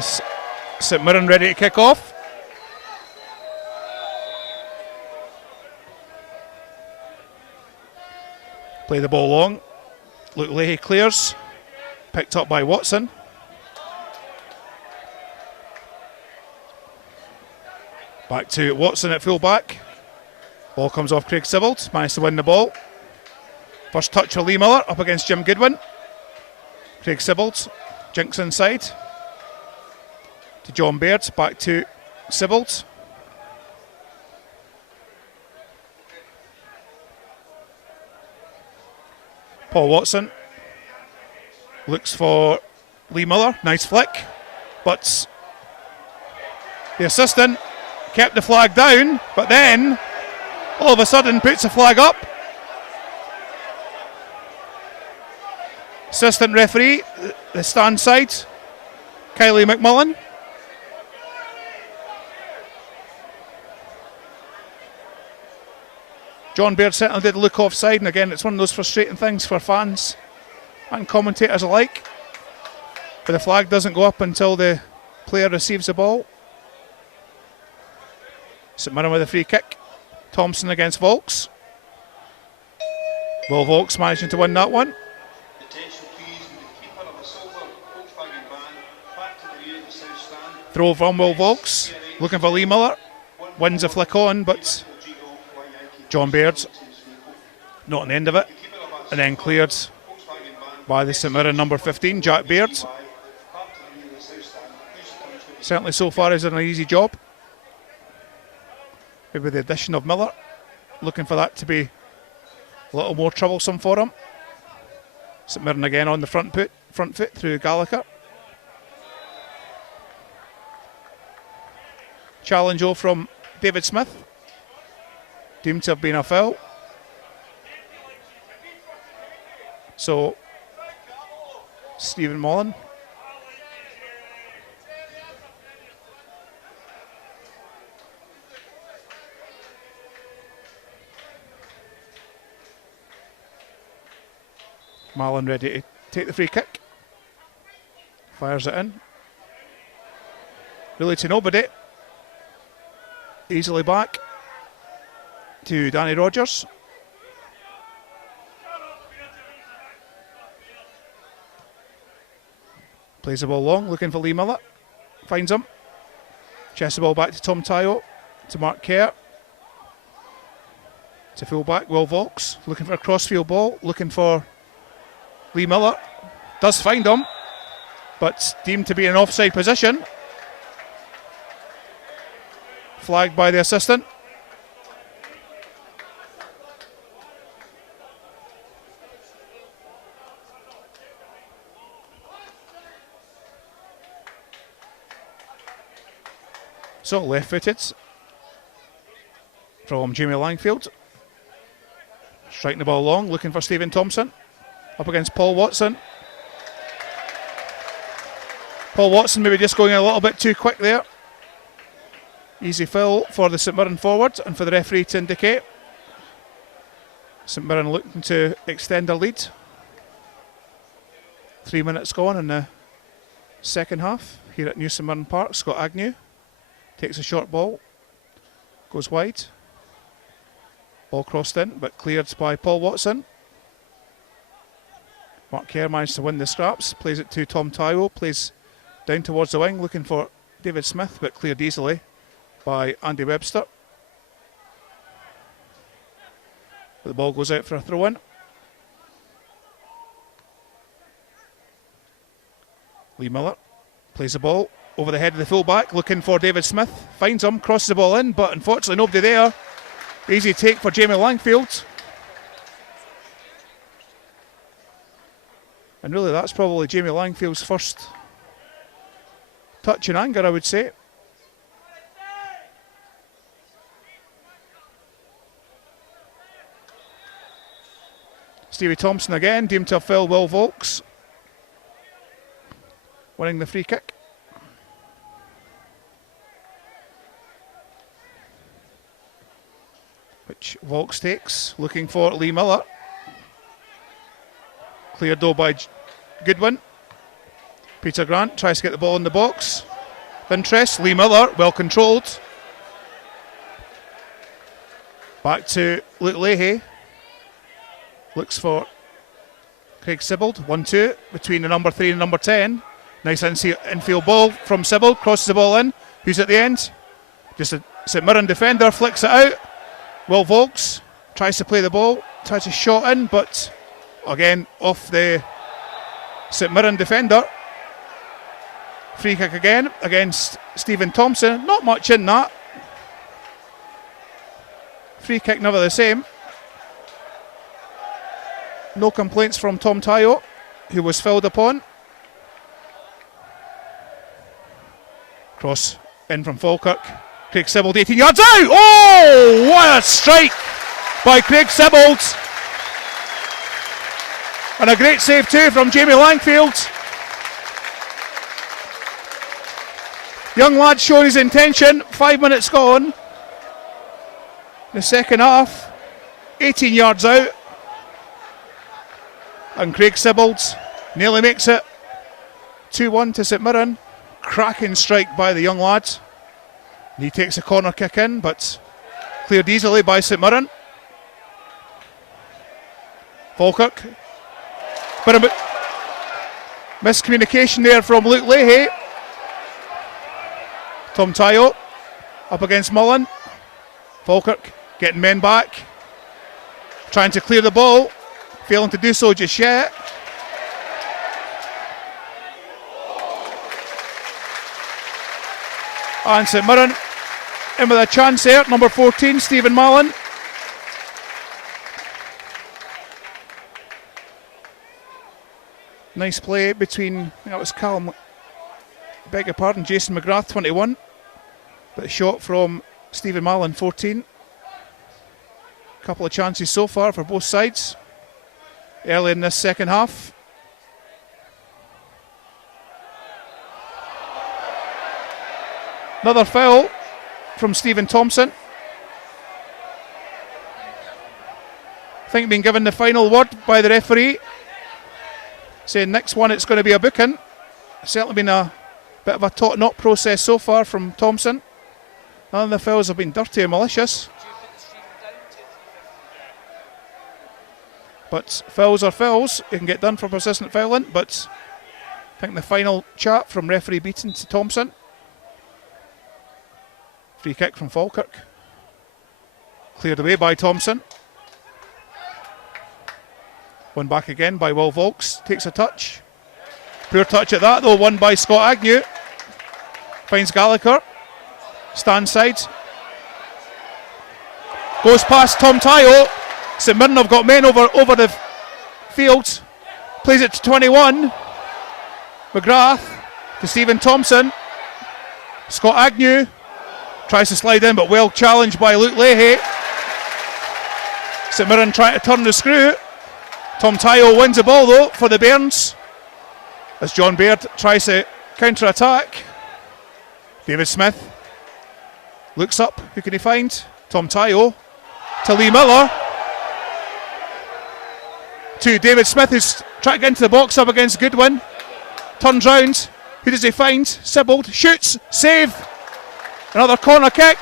This St Mirren ready to kick off. Play the ball long. Luke Leahy clears. Picked up by Watson. Back to Watson at full back. Ball comes off Craig Sibbald. Managed to win the ball. First touch for Lee Miller up against Jim Goodwin. Craig Sibbald jinks inside. To John Baird. Back to Sibbald. Paul Watson looks for Lee Miller. Nice flick. But the assistant kept the flag down, but then all of a sudden puts the flag up. Assistant referee, the stand side, Kylie McMullen. John Baird certainly did look offside, and again it's one of those frustrating things for fans and commentators alike. But the flag doesn't go up until the player receives the ball. St Mirren with a free kick. Thompson against Volks. Will Volks managing to win that one. Attention please, with the keeper of the silver Volkswagen van back to the rear of the south stand. Throw from Will Volks. Looking for Lee Miller. Wins a flick on, but John Baird not on the end of it. And then cleared by the St Mirren number 15, Jack Baird. Certainly so far has done an easy job. Maybe the addition of Miller, looking for that to be a little more troublesome for him. St Mirren again on the front foot through Gallagher. Challenge from David Smith. Deemed to have been a foul. So, Stephen Mullen. Mullen ready to take the free kick. Fires it in. Really to nobody. Easily back to Danny Rogers. Plays the ball long, looking for Lee Miller. Finds him. Chests the ball back to Tom Tayo. To Mark Kerr. To full back, Will Volks. Looking for a crossfield ball. Looking for Lee Miller. Does find him. But deemed to be in an offside position. Flagged by the assistant. So left-footed from Jamie Langfield. Striking the ball long, looking for Stephen Thompson. Up against Paul Watson. Paul Watson maybe just going a little bit too quick there. Easy foul for the St Mirren forward and for the referee to indicate. St Mirren looking to extend their lead. 3 minutes gone in the second half here at New St Mirren Park. Scott Agnew takes a short ball, goes wide. Ball crossed in, but cleared by Paul Watson. Mark Kerr managed to win the scraps, plays it to Tom Tayo, plays down towards the wing, looking for David Smith, but cleared easily by Andy Webster. But the ball goes out for a throw-in. Lee Miller plays the ball over the head of the full-back, looking for David Smith. Finds him, crosses the ball in, but unfortunately nobody there. Easy take for Jamie Langfield. And really that's probably Jamie Langfield's first touch in anger, I would say. Stevie Thompson again, deemed to have fouled Will Volks. Winning the free kick. Which Volks takes, looking for Lee Miller. Cleared though by Goodwin. Peter Grant tries to get the ball in the box. interest. Lee Miller, well controlled. Back to Luke Leahy. Looks for Craig Sibbald. 1-2 between the number 3 and number 10. Nice infield ball from Sibbald. Crosses the ball in. Who's at the end? Just a St Mirren defender. Flicks it out. Will Volks tries to play the ball. Tries to shot in, but again off the St Mirren defender. Free kick again against Stephen Thompson. Not much in that. Free kick never the same. No complaints from Tom Tayo, who was fouled upon. Cross in from Falkirk. Craig Sibbald 18 yards out. Oh, what a strike by Craig Sibbald. And a great save too from Jamie Langfield. Young lad showing his intention. 5 minutes gone. The second half. 18 yards out. And Craig Sibbald nearly makes it 2-1 to St Mirren. Cracking strike by the young lad. And he takes a corner kick in, but cleared easily by St Mirren. Falkirk. But a miscommunication there from Luke Leahy. Tom Tayo up against Mullen. Falkirk getting men back. Trying to clear the ball. Failing to do so just yet. And St Mirren in with a chance there. Number 14, Stephen Mallon. Nice play between, I think that was Callum, beg your pardon, Jason McGrath, 21. But a shot from Stephen Mallon, 14. Couple of chances so far for both sides early in this second half. Another foul from Stephen Thompson. I think being given the final word by the referee, saying next one it's going to be a booking. Certainly been a bit of a taut-knot process so far from Thompson. None of the fouls have been dirty and malicious. But fouls are fouls. You can get done for persistent fouling, but I think the final chat from referee Beaton to Thompson. Free kick from Falkirk. Cleared away by Thompson. One back again by Will Volks. Takes a touch. Poor touch at that though, won by Scott Agnew. Finds Gallagher. Stand side. Goes past Tom Tayo. St Mirren have got men over the field. Plays it to 21. McGrath to Stephen Thompson. Scott Agnew tries to slide in, but well challenged by Luke Leahy. St Mirren trying to turn the screw. Tom Tayo wins the ball though for the Bairns as John Baird tries to counter-attack. David Smith looks up. Who can he find? Tom Tayo to Lee Miller. To David Smith, who's trying to get into the box up against Goodwin. Turns round. Who does he find? Sibbald shoots. Save. Another corner kick.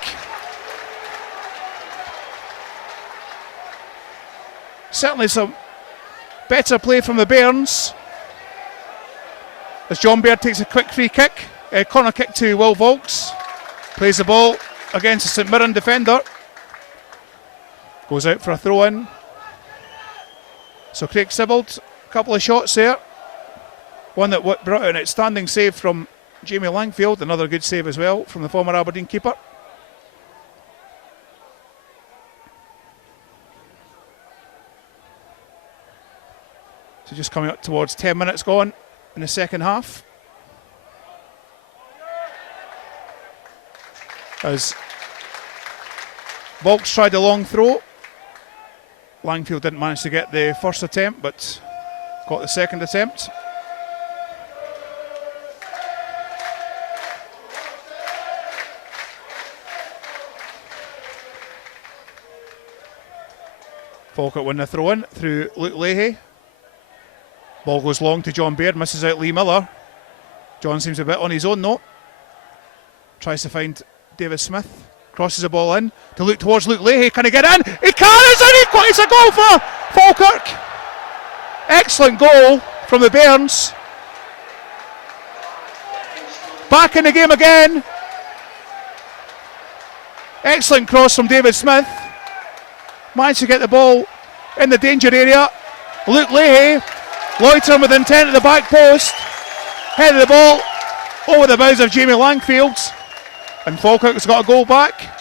Certainly some better play from the Bairns. As John Baird takes a quick free kick. Corner kick to Will Volks. Plays the ball against the St Mirren defender. Goes out for a throw in. So Craig Sibbald, a couple of shots there. One that brought out an outstanding save from Jamie Langfield. Another good save as well from the former Aberdeen keeper. So just coming up towards 10 minutes gone in the second half. As Volks tried a long throw. Langfield didn't manage to get the first attempt, but got the second attempt. Falkirk win the throw in through Luke Leahy. Ball goes long to John Baird, misses out Lee Miller. John seems a bit on his own though. Tries to find David Smith. Crosses the ball in to look towards Luke Leahy. Can he get in? He can! It's a goal for Falkirk. Excellent goal from the Bairns. Back in the game again. Excellent cross from David Smith. Managed to get the ball in the danger area. Luke Leahy loitering with intent at the back post. Headed the ball over the bows of Jamie Langfield. And Falkirk has got a goal back.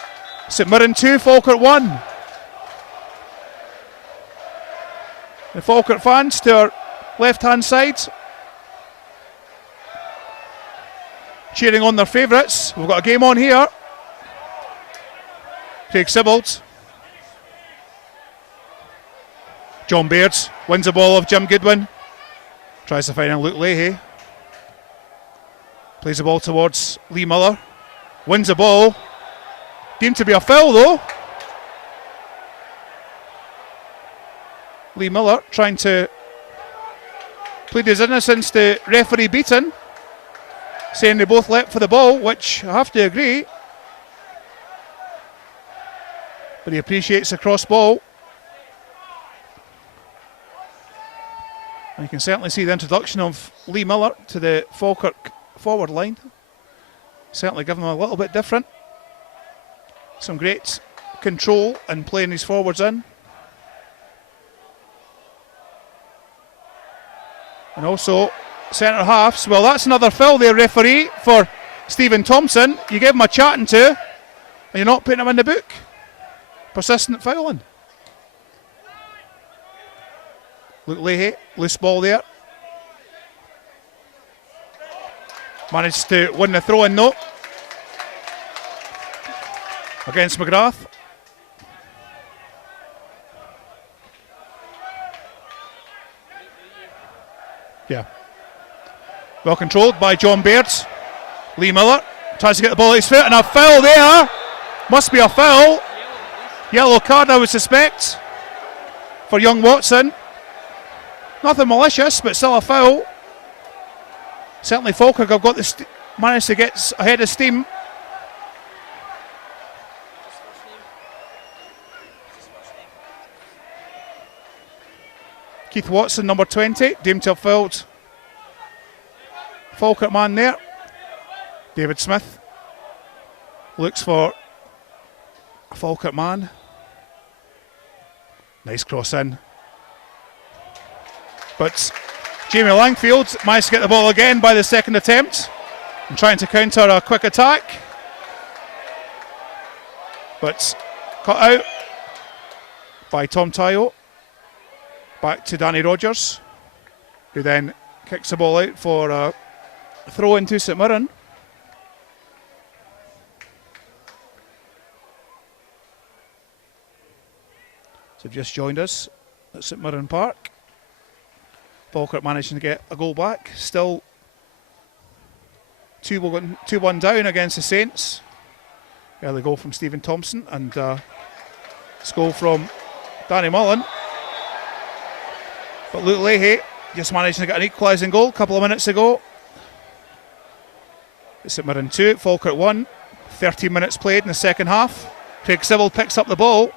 St Mirren 2, Falkirk 1. The Falkirk fans to our left-hand side, cheering on their favourites. We've got a game on here. Craig Sibbald. John Baird wins the ball off Jim Goodwin. Tries to find Luke Leahy. Plays the ball towards Lee Miller. Wins the ball. Deemed to be a foul though. Lee Miller trying to plead his innocence to referee Beaton, saying they both leapt for the ball, which I have to agree. But he appreciates the cross ball. And you can certainly see the introduction of Lee Miller to the Falkirk forward line. Certainly giving them a little bit different. Some great control and playing these forwards in. And also centre halves. Well, that's another foul there, referee, for Stephen Thompson. You give him a chatting to, and you're not putting him in the book. Persistent fouling. Luke Leahy, loose ball there. Managed to win the throw-in though against McGrath. Yeah. Well controlled by John Baird. Lee Miller tries to get the ball at his foot, and a foul there. Must be a foul. Yellow card, I would suspect, for young Watson. Nothing malicious, but still a foul. Certainly Falkirk have got managed to get ahead of steam. Keith Watson, number 20, deemed to have fouled Falkirk man there. David Smith looks for a Falkirk man. Nice cross in. But Jamie Langfield managed to get the ball again by the second attempt and trying to counter a quick attack. But cut out by Tom Tayo. Back to Danny Rogers, who then kicks the ball out for a throw into St Mirren. So they've just joined us at St Mirren Park. Falkirk managing to get a goal back. Still 2-1 down against the Saints. Early goal from Stephen Thompson and this goal from Danny Mullen. But Luke Leahy just managed to get an equalising goal a couple of minutes ago. It's St Mirren 2, Falkirk 1. 13 minutes played in the second half. Craig Sibbald picks up the ball.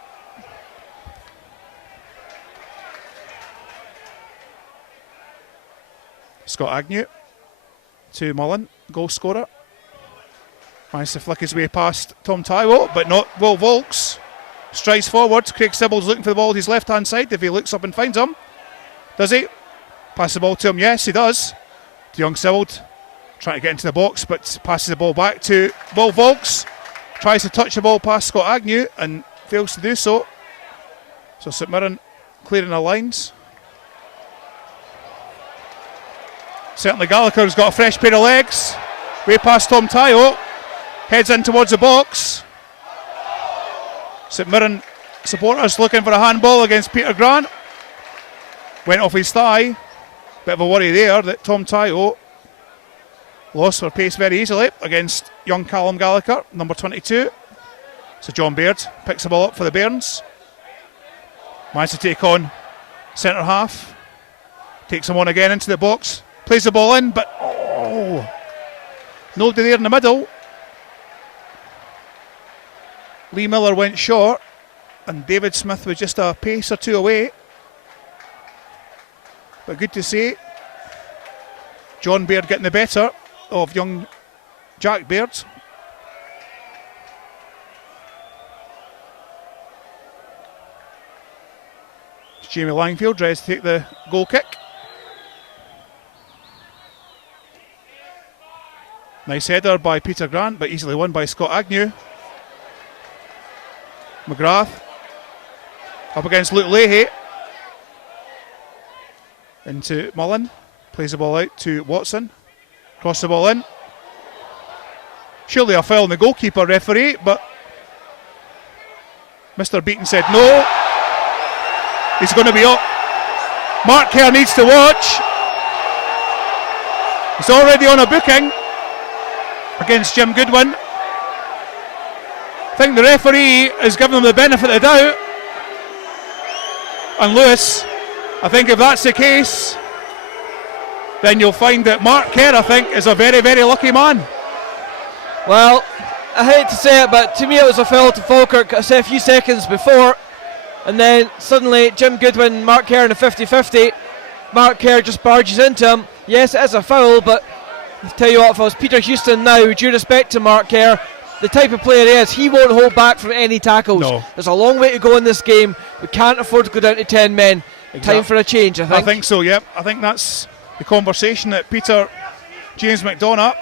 Scott Agnew to Mullen, goal scorer. Managed to flick his way past Tom Taiwo, but not Will Volks. Strides forward. Craig Sibbald's looking for the ball at his left-hand side. If he looks up and finds him, does he? Pass the ball to him. Yes, he does. To young Sibbald, trying to get into the box, but passes the ball back to Will Volks. Tries to touch the ball past Scott Agnew and fails to do so. So St Mirren clearing the lines. Certainly Gallagher's got a fresh pair of legs. Way past Tom Tayo. Heads in towards the box. St Mirren supporters looking for a handball against Peter Grant. Went off his thigh. Bit of a worry there that Tom Tayo lost for pace very easily against young Callum Gallagher, number 22. So John Baird picks the ball up for the Bairns. Managed to take on centre half. Takes him on again into the box. Plays the ball in, but nobody there in the middle. Lee Miller went short, and David Smith was just a pace or two away. But good to see John Baird getting the better of young Jack Baird. Jamie Langfield ready to take the goal kick. Nice header by Peter Grant, but easily won by Scott Agnew. McGrath up against Luke Leahy. Into Mullen. Plays the ball out to Watson. Cross the ball in. Surely a foul on the goalkeeper, referee, but Mr. Beaton said no. He's going to be up. Mark Kerr needs to watch. He's already on a booking against Jim Goodwin. I think the referee is giving him the benefit of the doubt. And Lewis, I think if that's the case, then you'll find that Mark Kerr, I think, is a very, very lucky man. Well, I hate to say it, but to me it was a foul to Falkirk, I say a few seconds before, and then suddenly Jim Goodwin, Mark Kerr in a 50-50. Mark Kerr just barges into him. Yes, it is a foul, but I'll tell you what, if I was Peter Houston now, due respect to Mark Kerr, the type of player he is, he won't hold back from any tackles. No. There's a long way to go in this game. We can't afford to go down to 10 men. Exactly. Time for a change, I think. I think so, yep. I think that's the conversation that Peter, James McDonough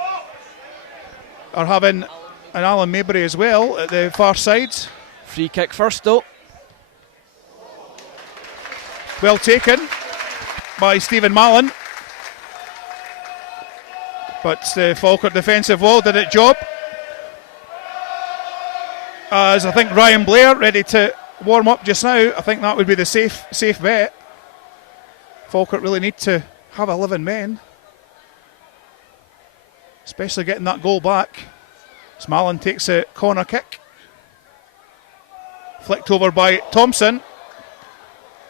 are having, and Alan Maybury as well at the far side. Free kick first though. Well taken by Stephen Mallon. But the Falkirk defensive wall did its job. As I think Ryan Blair ready to warm up just now, I think that would be the safe bet. Falkirk really need to have 11 men, especially getting that goal back. Mallon takes a corner kick. Flicked over by Thompson.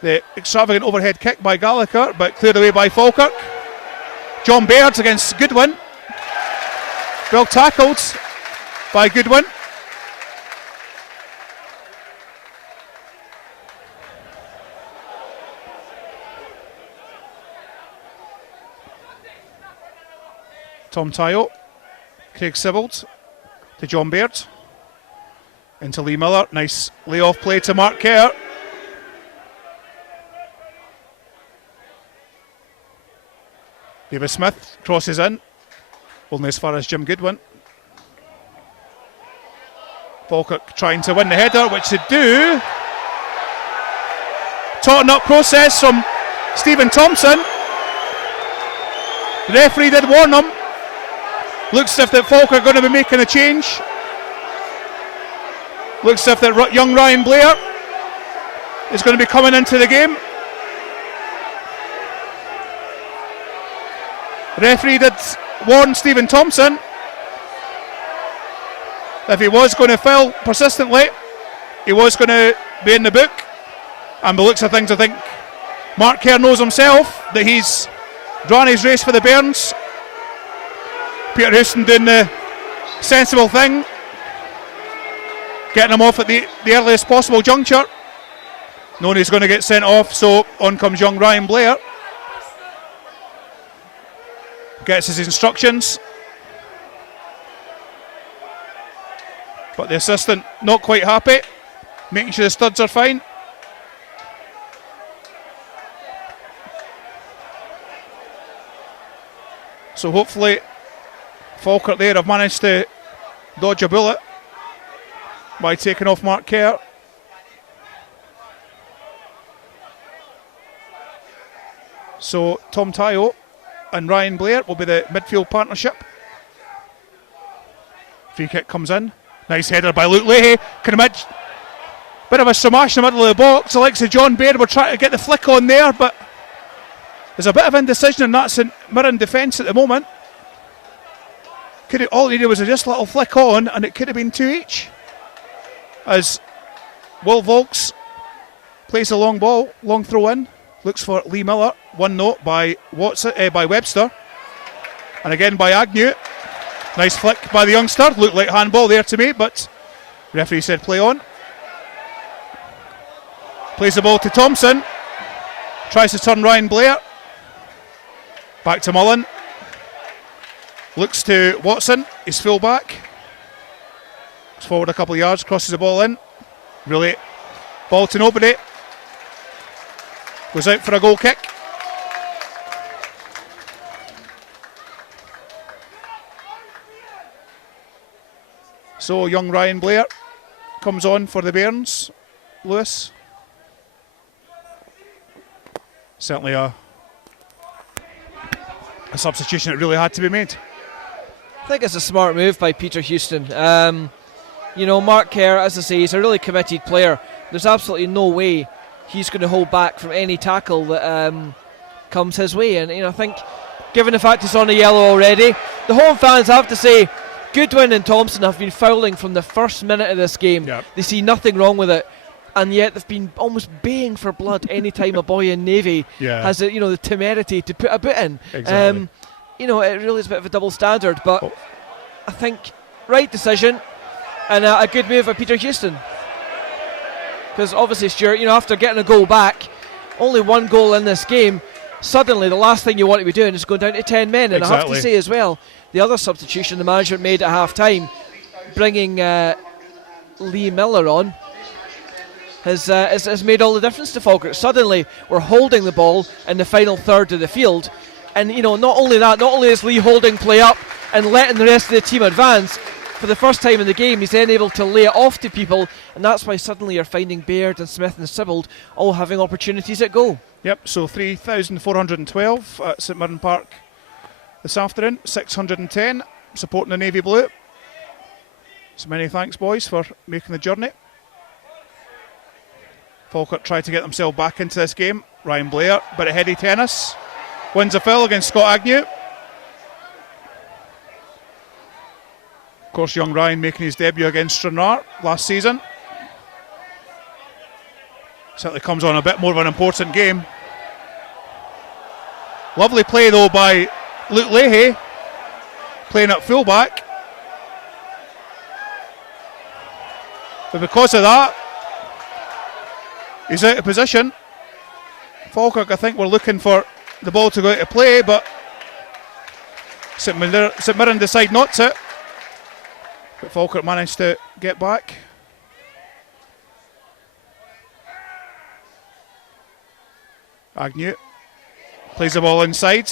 The extravagant overhead kick by Gallagher, but cleared away by Falkirk. John Baird against Goodwin. Well tackled by Goodwin. Tom Tyo, Craig Sibbald to John Baird. Into Lee Miller. Nice layoff play to Mark Kerr. David Smith crosses in, only as far as Jim Goodwin. Falkirk trying to win the header, which they do. Taughten up process from Stephen Thompson. The referee did warn them. Looks as if that Falkirk are going to be making a change. Looks as if that young Ryan Blair is going to be coming into the game. The referee did warn Stephen Thompson if he was going to foul persistently, he was going to be in the book. And by the looks of things, I think Mark Kerr knows himself that he's drawn his race for the Bairns. Peter Houston doing the sensible thing, getting him off at the earliest possible juncture, knowing he's going to get sent off, so on comes young Ryan Blair. Gets his instructions, but the assistant not quite happy, making sure the studs are fine. So hopefully Falkirk there have managed to dodge a bullet by taking off Mark Kerr. So Tom Tyo and Ryan Blair will be the midfield partnership. Free kick comes in. Nice header by Luke Leahy. Can imagine bit of a smash in the middle of the box. Alexa John Baird will try to get the flick on there, but there's a bit of indecision in that St Mirren defence at the moment. All it needed was just a little flick on, and it could have been 2 each. As Will Volks plays a long ball, long throw in, looks for Lee Miller. 1-0 by Webster, and again by Agnew. Nice flick by the youngster. Looked like handball there to me, but Referee said play on. Plays the ball to Thompson. Tries to turn Ryan Blair. Back to Mullen. Looks to Watson. He's full back. Goes forward a couple of yards. Crosses the ball in. Really. Ball to nobody. Goes out for a goal kick. So young Ryan Blair comes on for the Bairns. Lewis. Certainly a substitution that really had to be made. I think it's a smart move by Peter Houston. Mark Kerr, as I say, he's a really committed player. There's absolutely no way he's going to hold back from any tackle that comes his way. And I think, given the fact he's on the yellow already, the home fans, I have to say, Goodwin and Thompson have been fouling from the first minute of this game. Yep. They see nothing wrong with it. And yet they've been almost baying for blood any time a boy in Navy has the temerity to put a boot in. Exactly. It really is a bit of a double standard, but I think right decision and a good move by Peter Houston. Because obviously, Stuart, after getting a goal back, only one goal in this game, suddenly the last thing you want to be doing is going down to 10 men. And I have to say as well, the other substitution the management made at half time, bringing Lee Miller on, has made all the difference to Falkirk. Suddenly we're holding the ball in the final third of the field, and not only is Lee holding play up and letting the rest of the team advance, for the first time in the game he's then able to lay it off to people, and that's why suddenly you're finding Baird and Smith and Sibbald all having opportunities at goal. Yep, so 3,412 at St Mirren Park this afternoon, 610 supporting the Navy Blue. So many thanks, boys, for making the journey. Falkirk tried to get themselves back into this game. Ryan Blair, bit of heady tennis. Wins a foul against Scott Agnew. Of course, young Ryan making his debut against Stranraer last season. Certainly comes on a bit more of an important game. Lovely play though by Luke Leahy, playing at fullback. But because of that, he's out of position. Falkirk, I think, were looking for the ball to go out of play, but St Mirren decide not to. But Falkirk managed to get back. Agnew plays the ball inside.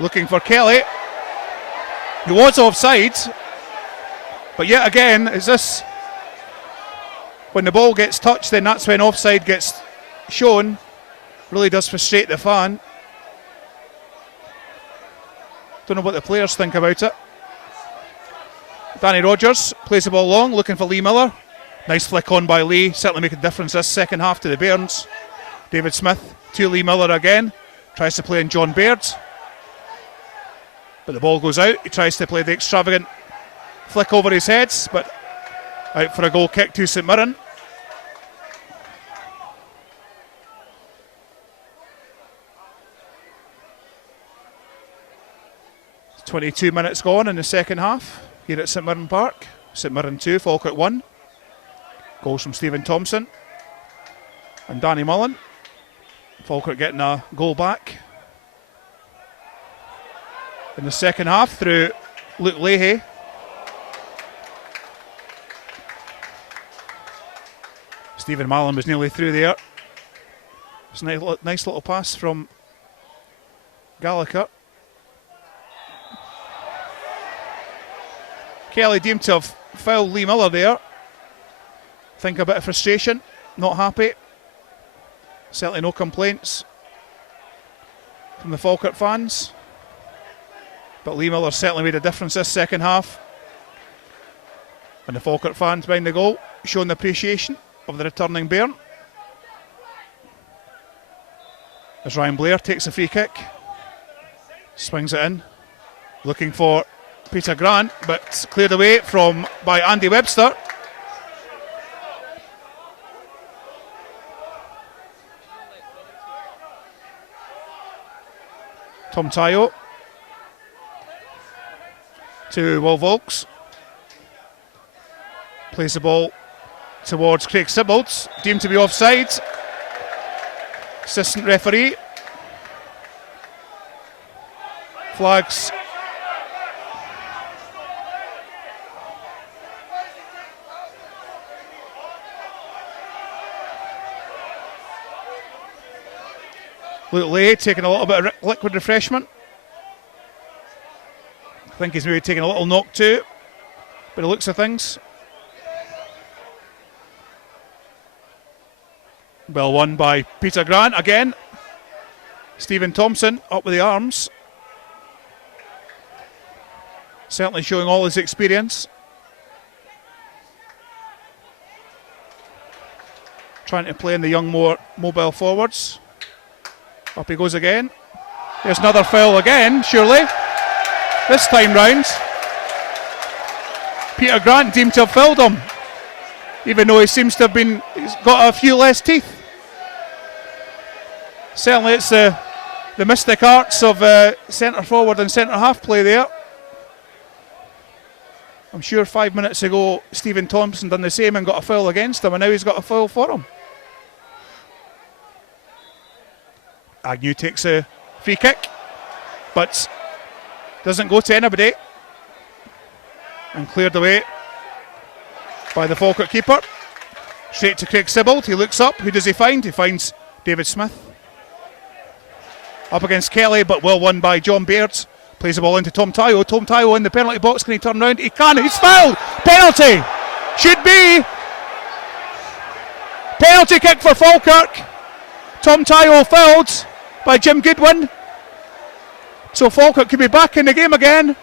Looking for Kelly. He was offside. But yet again, is this... When the ball gets touched, then that's when offside gets shown. Really does frustrate the fan. Don't know what the players think about it. Danny Rogers plays the ball long, looking for Lee Miller. Nice flick on by Lee, certainly making a difference this second half to the Bairns. David Smith to Lee Miller again. Tries to play in John Baird. But the ball goes out. He tries to play the extravagant flick over his heads, but out for a goal kick to St Mirren. It's 22 minutes gone in the second half here at St Mirren Park. St Mirren 2, Falkirk 1. Goals from Stephen Thompson and Danny Mullen. Falkirk getting a goal back in the second half through Luke Leahy. Stephen Mallon was nearly through there. It's a nice little pass from Gallagher. Kelly deemed to have fouled Lee Miller there. Think a bit of frustration, not happy. Certainly no complaints from the Falkirk fans. But Lee Miller certainly made a difference this second half. And the Falkirk fans behind the goal showing the appreciation of the returning Bairn. As Ryan Blair takes a free kick. Swings it in. Looking for Peter Grant, but cleared away by Andy Webster. Tom Tayo to Will Volks. Plays the ball towards Craig Sibbald, deemed to be offside. Assistant referee flags. Luke Leahy taking a little bit of liquid refreshment. I think he's maybe taking a little knock too, by the looks of things. Well won by Peter Grant again. Stephen Thompson up with the arms. Certainly showing all his experience. Trying to play in the young, more mobile forwards. Up he goes again. There's another foul again, surely. This time round. Peter Grant deemed to have fouled him, even though he seems to have he's got a few less teeth. Certainly it's the mystic arts of centre forward and centre half play there. I'm sure 5 minutes ago Stephen Thompson done the same and got a foul against him, and now he's got a foul for him. Agnew takes a free kick, but doesn't go to anybody, and cleared away by the Falkirk keeper. Straight to Craig Sibbald. He looks up. Who does he find? He finds David Smith. Up against Kelly, but well won by John Baird. Plays the ball into Tom Tayo. Tom Tayo in the penalty box. Can he turn round? He can. He's fouled. Penalty. Should be. Penalty kick for Falkirk. Tom Tayo fouled by Jim Goodwin. So Falkirk could be back in the game again.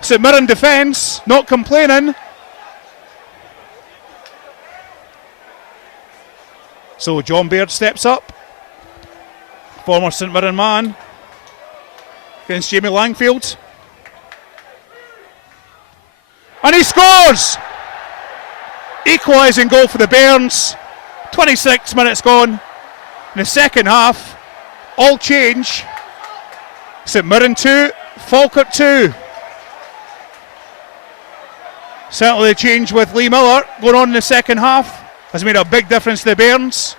St Mirren defence not complaining. So John Baird steps up. Former St Mirren man against Jamie Langfield. And he scores! Equalising goal for the Bairns. 26 minutes gone in the second half. All change. St Mirren 2, Falkirk 2. Certainly the change with Lee Miller going on in the second half has made a big difference to the Bairns.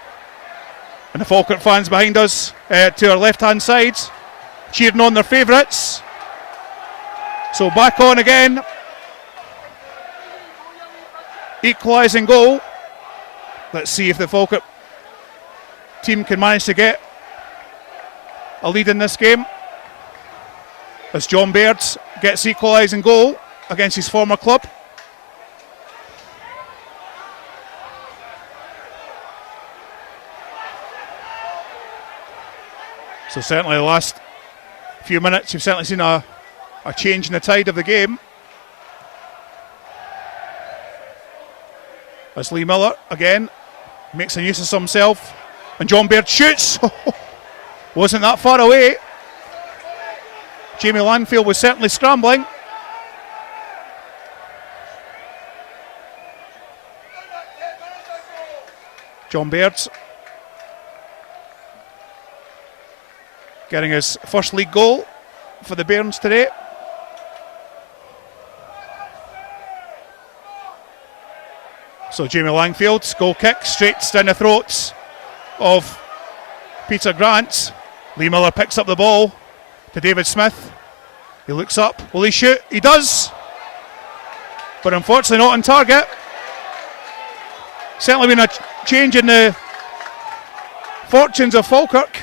And the Falkirk fans behind us to our left hand side cheering on their favourites. So back on again. Equalising goal. Let's see if the Falkirk team can manage to get a lead in this game, as John Baird gets equalising goal against his former club. So certainly the last few minutes you've certainly seen a change in the tide of the game, as Lee Miller again makes a use of himself, and John Baird shoots. Wasn't that far away. Jamie Langfield was certainly scrambling. John Baird getting his first league goal for the Bairns today. So Jamie Langfield's goal kick straight down the throats of Peter Grant. Lee Miller picks up the ball to David Smith. He looks up. Will he shoot? He does. But unfortunately not on target. Certainly been a change in the fortunes of Falkirk.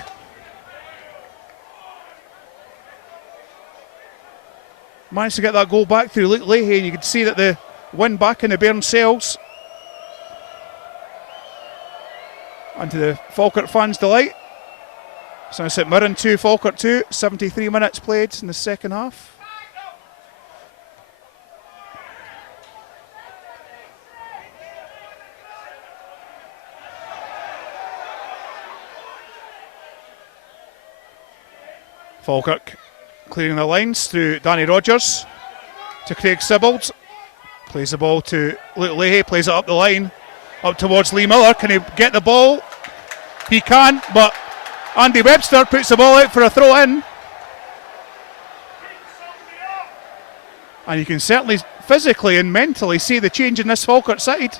Managed to get that goal back through Luke Leahy. You can see that the win back in the Bairn cells. And to the Falkirk fans' delight. So it's at Mirren 2, Falkirk 2, 73 minutes played in the second half. Falkirk clearing the lines through Danny Rogers to Craig Sibbald. Plays the ball to Luke Leahy, plays it up the line, up towards Lee Miller. Can he get the ball? He can, but Andy Webster puts the ball out for a throw in. And you can certainly physically and mentally see the change in this Falkirk side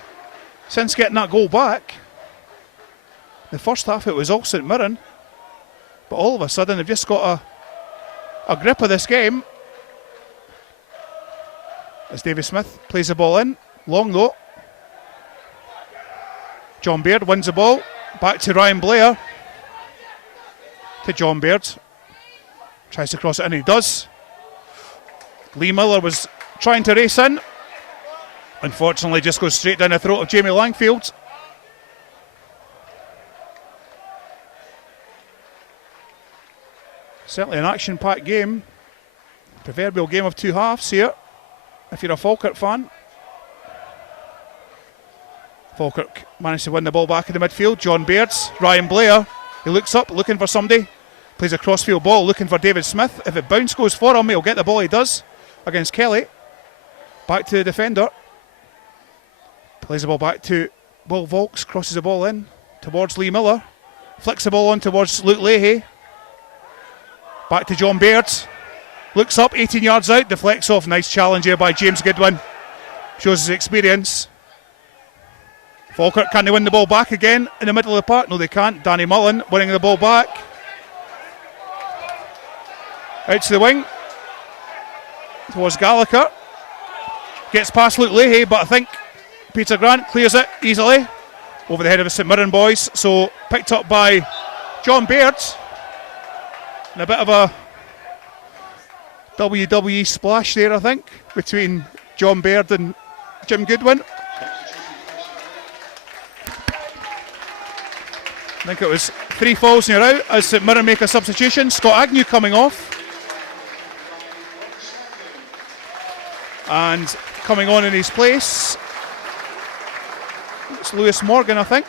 since getting that goal back. The first half it was all St Mirren, but all of a sudden they've just got a grip of this game. As David Smith plays the ball in, long though. John Baird wins the ball, back to Ryan Blair. To John Baird, tries to cross it and he does. Lee Miller was trying to race in, unfortunately just goes straight down the throat of Jamie Langfield. Certainly an action-packed game, proverbial game of two halves here if you're a Falkirk fan. Falkirk managed to win the ball back in the midfield. John Baird's, Ryan Blair, he looks up looking for somebody, plays a crossfield ball looking for David Smith. If it bounce goes for him, he'll get the ball, he does, against Kelly. Back to the defender, plays the ball back to Will Volks, crosses the ball in towards Lee Miller, flicks the ball on towards Luke Leahy. Back to John Baird, looks up, 18 yards out, deflects off. Nice challenge here by James Goodwin, shows his experience. Falkirk, can they win the ball back again in the middle of the park? No, they can't. Danny Mullen winning the ball back. Out to the wing towards Gallagher, gets past Luke Leahy, but I think Peter Grant clears it easily over the head of the St Mirren boys. So picked up by John Baird. And a bit of a WWE splash there, I think, between John Baird and Jim Goodwin. I think it was 3 falls and you're out as St Mirren make a substitution. Scott Agnew coming off. And coming on in his place, it's Lewis Morgan, I think.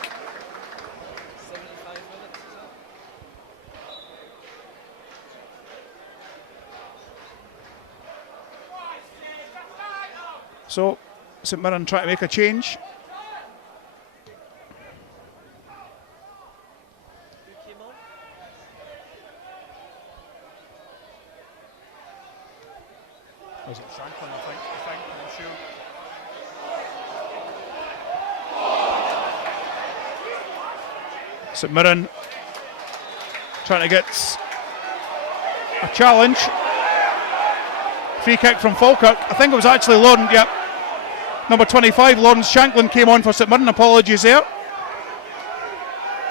So, St Mirren trying to make a change. Was it Shanklin, I think, I'm sure. St Mirren trying to get a challenge. Free kick from Falkirk. I think it was actually Lauren, yep. Number 25, Lawrence Shanklin came on for St Mirren. Apologies there.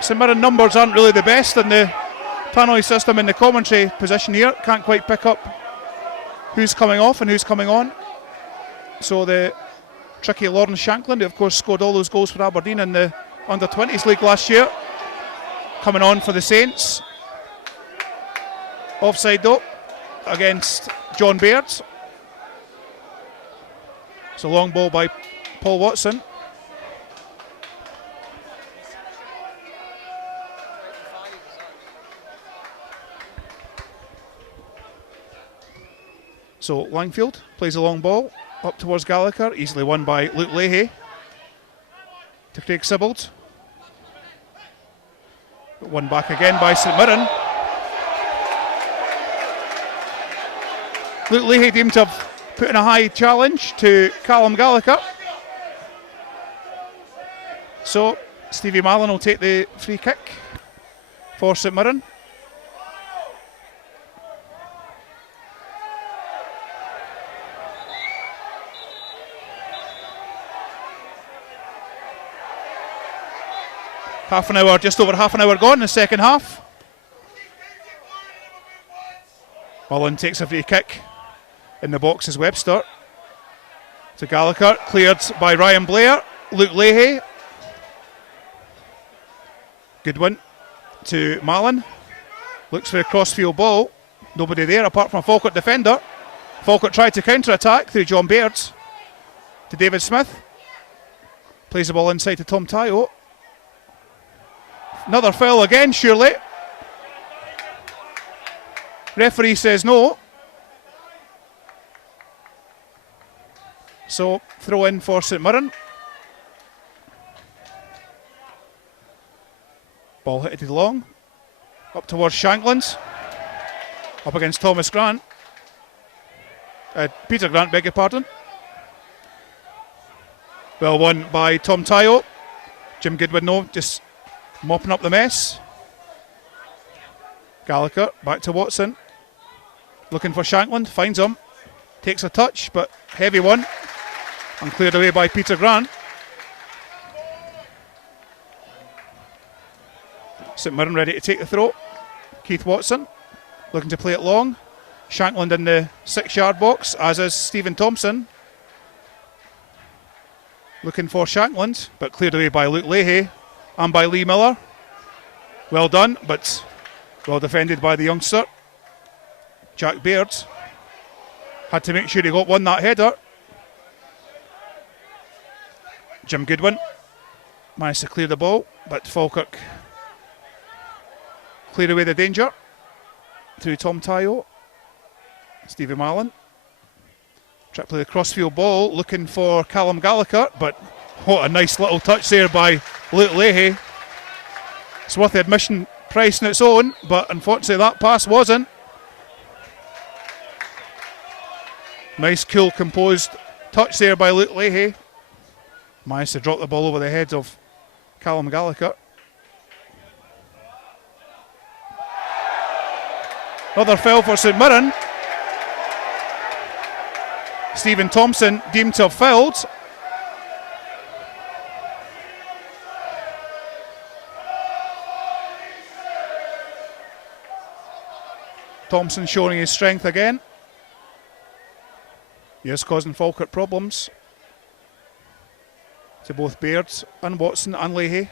St Mirren numbers aren't really the best in the tannoy system in the commentary position here. Can't quite pick up who's coming off and who's coming on. So the tricky Lawrence Shanklin, who of course scored all those goals for Aberdeen in the under-20s league last year, coming on for the Saints. Offside though against John Baird. It's a long ball by Paul Watson. So Langfield plays a long ball up towards Gallagher, easily won by Luke Leahy to Craig Sibbald. But won back again by St Mirren. Luke Leahy deemed to have put in a high challenge to Callum Gallagher. So Stevie Mallon will take the free kick for St Mirren. Half an hour, just over half an hour gone in the second half. Mullen takes a free kick in the box as Webster. To Gallagher, cleared by Ryan Blair. Luke Leahy. Goodwin to Mallon. Looks for a crossfield ball. Nobody there apart from a Falkirk defender. Falkirk tried to counter-attack through John Baird. To David Smith. Plays the ball inside to Tom Tayo. Another foul again, surely. Referee says no. So, throw in for St Mirren. Ball hit it long. Up towards Shanklands. Up against Thomas Grant. Peter Grant, beg your pardon. Well won by Tom Tyo. Jim Goodwin, no, just mopping up the mess. Gallagher back to Watson. Looking for Shankland, finds him. Takes a touch, but heavy one. And cleared away by Peter Grant. St Mirren ready to take the throw. Keith Watson looking to play it long. Shankland in the 6-yard box, as is Stephen Thompson. Looking for Shankland, but cleared away by Luke Leahy and by Lee Miller. Well done, but well defended by the youngster. Jack Baird had to make sure he got one that header. Jim Goodwin managed to clear the ball, but Falkirk cleared away the danger through Tom Tyo. Stevie Mallon try to play the crossfield ball, looking for Callum Gallagher, but what a nice little touch there by Luke Leahy. It's worth the admission price on its own, but unfortunately that pass wasn't. Nice, cool, composed touch there by Luke Leahy. Managed to drop the ball over the head of Callum Gallagher. Another foul for St Mirren. Stephen Thompson deemed to have fouled. Thompson showing his strength again. He is causing Falkirk problems to both Baird and Watson and Leahy.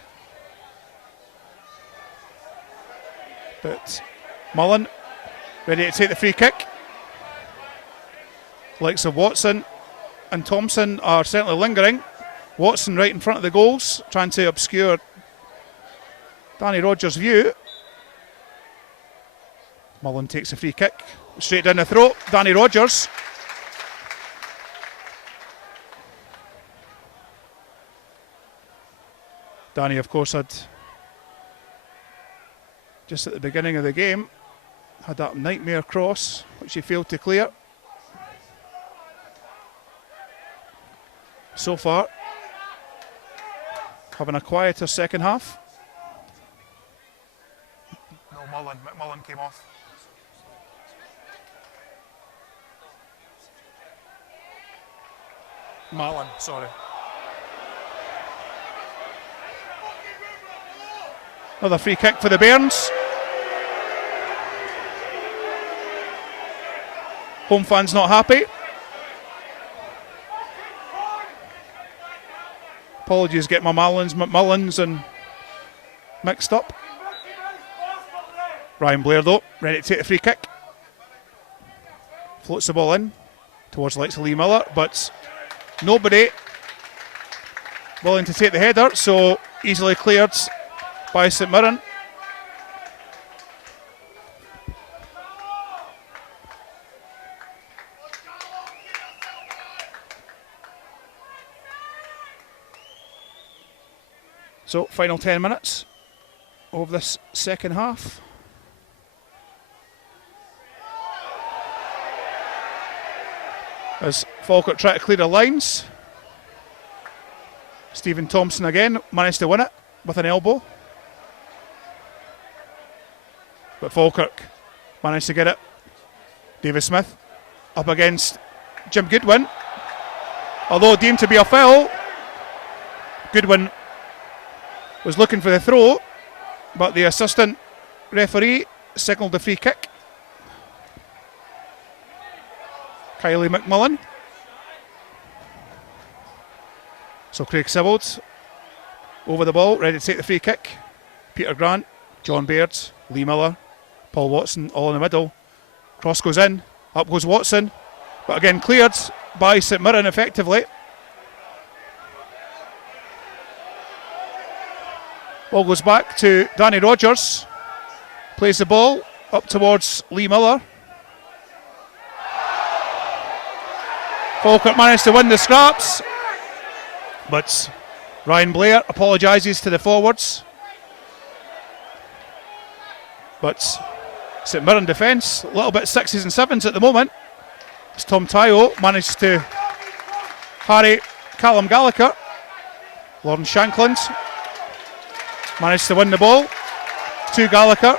But Mullen ready to take the free kick. Likes of Watson and Thompson are certainly lingering. Watson right in front of the goals, trying to obscure Danny Rogers' view. Mullen takes a free kick, straight down the throat. Danny Rogers. Danny, of course, had just at the beginning of the game had that nightmare cross which he failed to clear. So far, having a quieter second half. No, McMullen came off. Marlin, sorry. Another free kick for the Bairns. Home fans not happy. Apologies, get my McMullins and mixed up. Ryan Blair though, ready to take the free kick. Floats the ball in towards the likes of Lee Miller, but nobody willing to take the header, so easily cleared by St Mirren. So, final 10 minutes of this second half. As Falkirk try to clear the lines. Stephen Thompson again managed to win it with an elbow. But Falkirk managed to get it. David Smith up against Jim Goodwin. Although deemed to be a foul, Goodwin was looking for the throw, but the assistant referee signalled the free kick. Kylie McMullen. So Craig Sibbald over the ball, ready to take the free kick. Peter Grant, John Baird, Lee Miller, Paul Watson all in the middle. Cross goes in, up goes Watson, but again cleared by St Mirren effectively. Ball goes back to Danny Rogers. Plays the ball up towards Lee Miller. Falkirk managed to win the scraps, but Ryan Blair apologises to the forwards. But St Mirren defence, a little bit 6s and 7s at the moment. as Tom Tyo managed to harry Callum Gallagher. Lawrence Shankland managed to win the ball to Gallagher.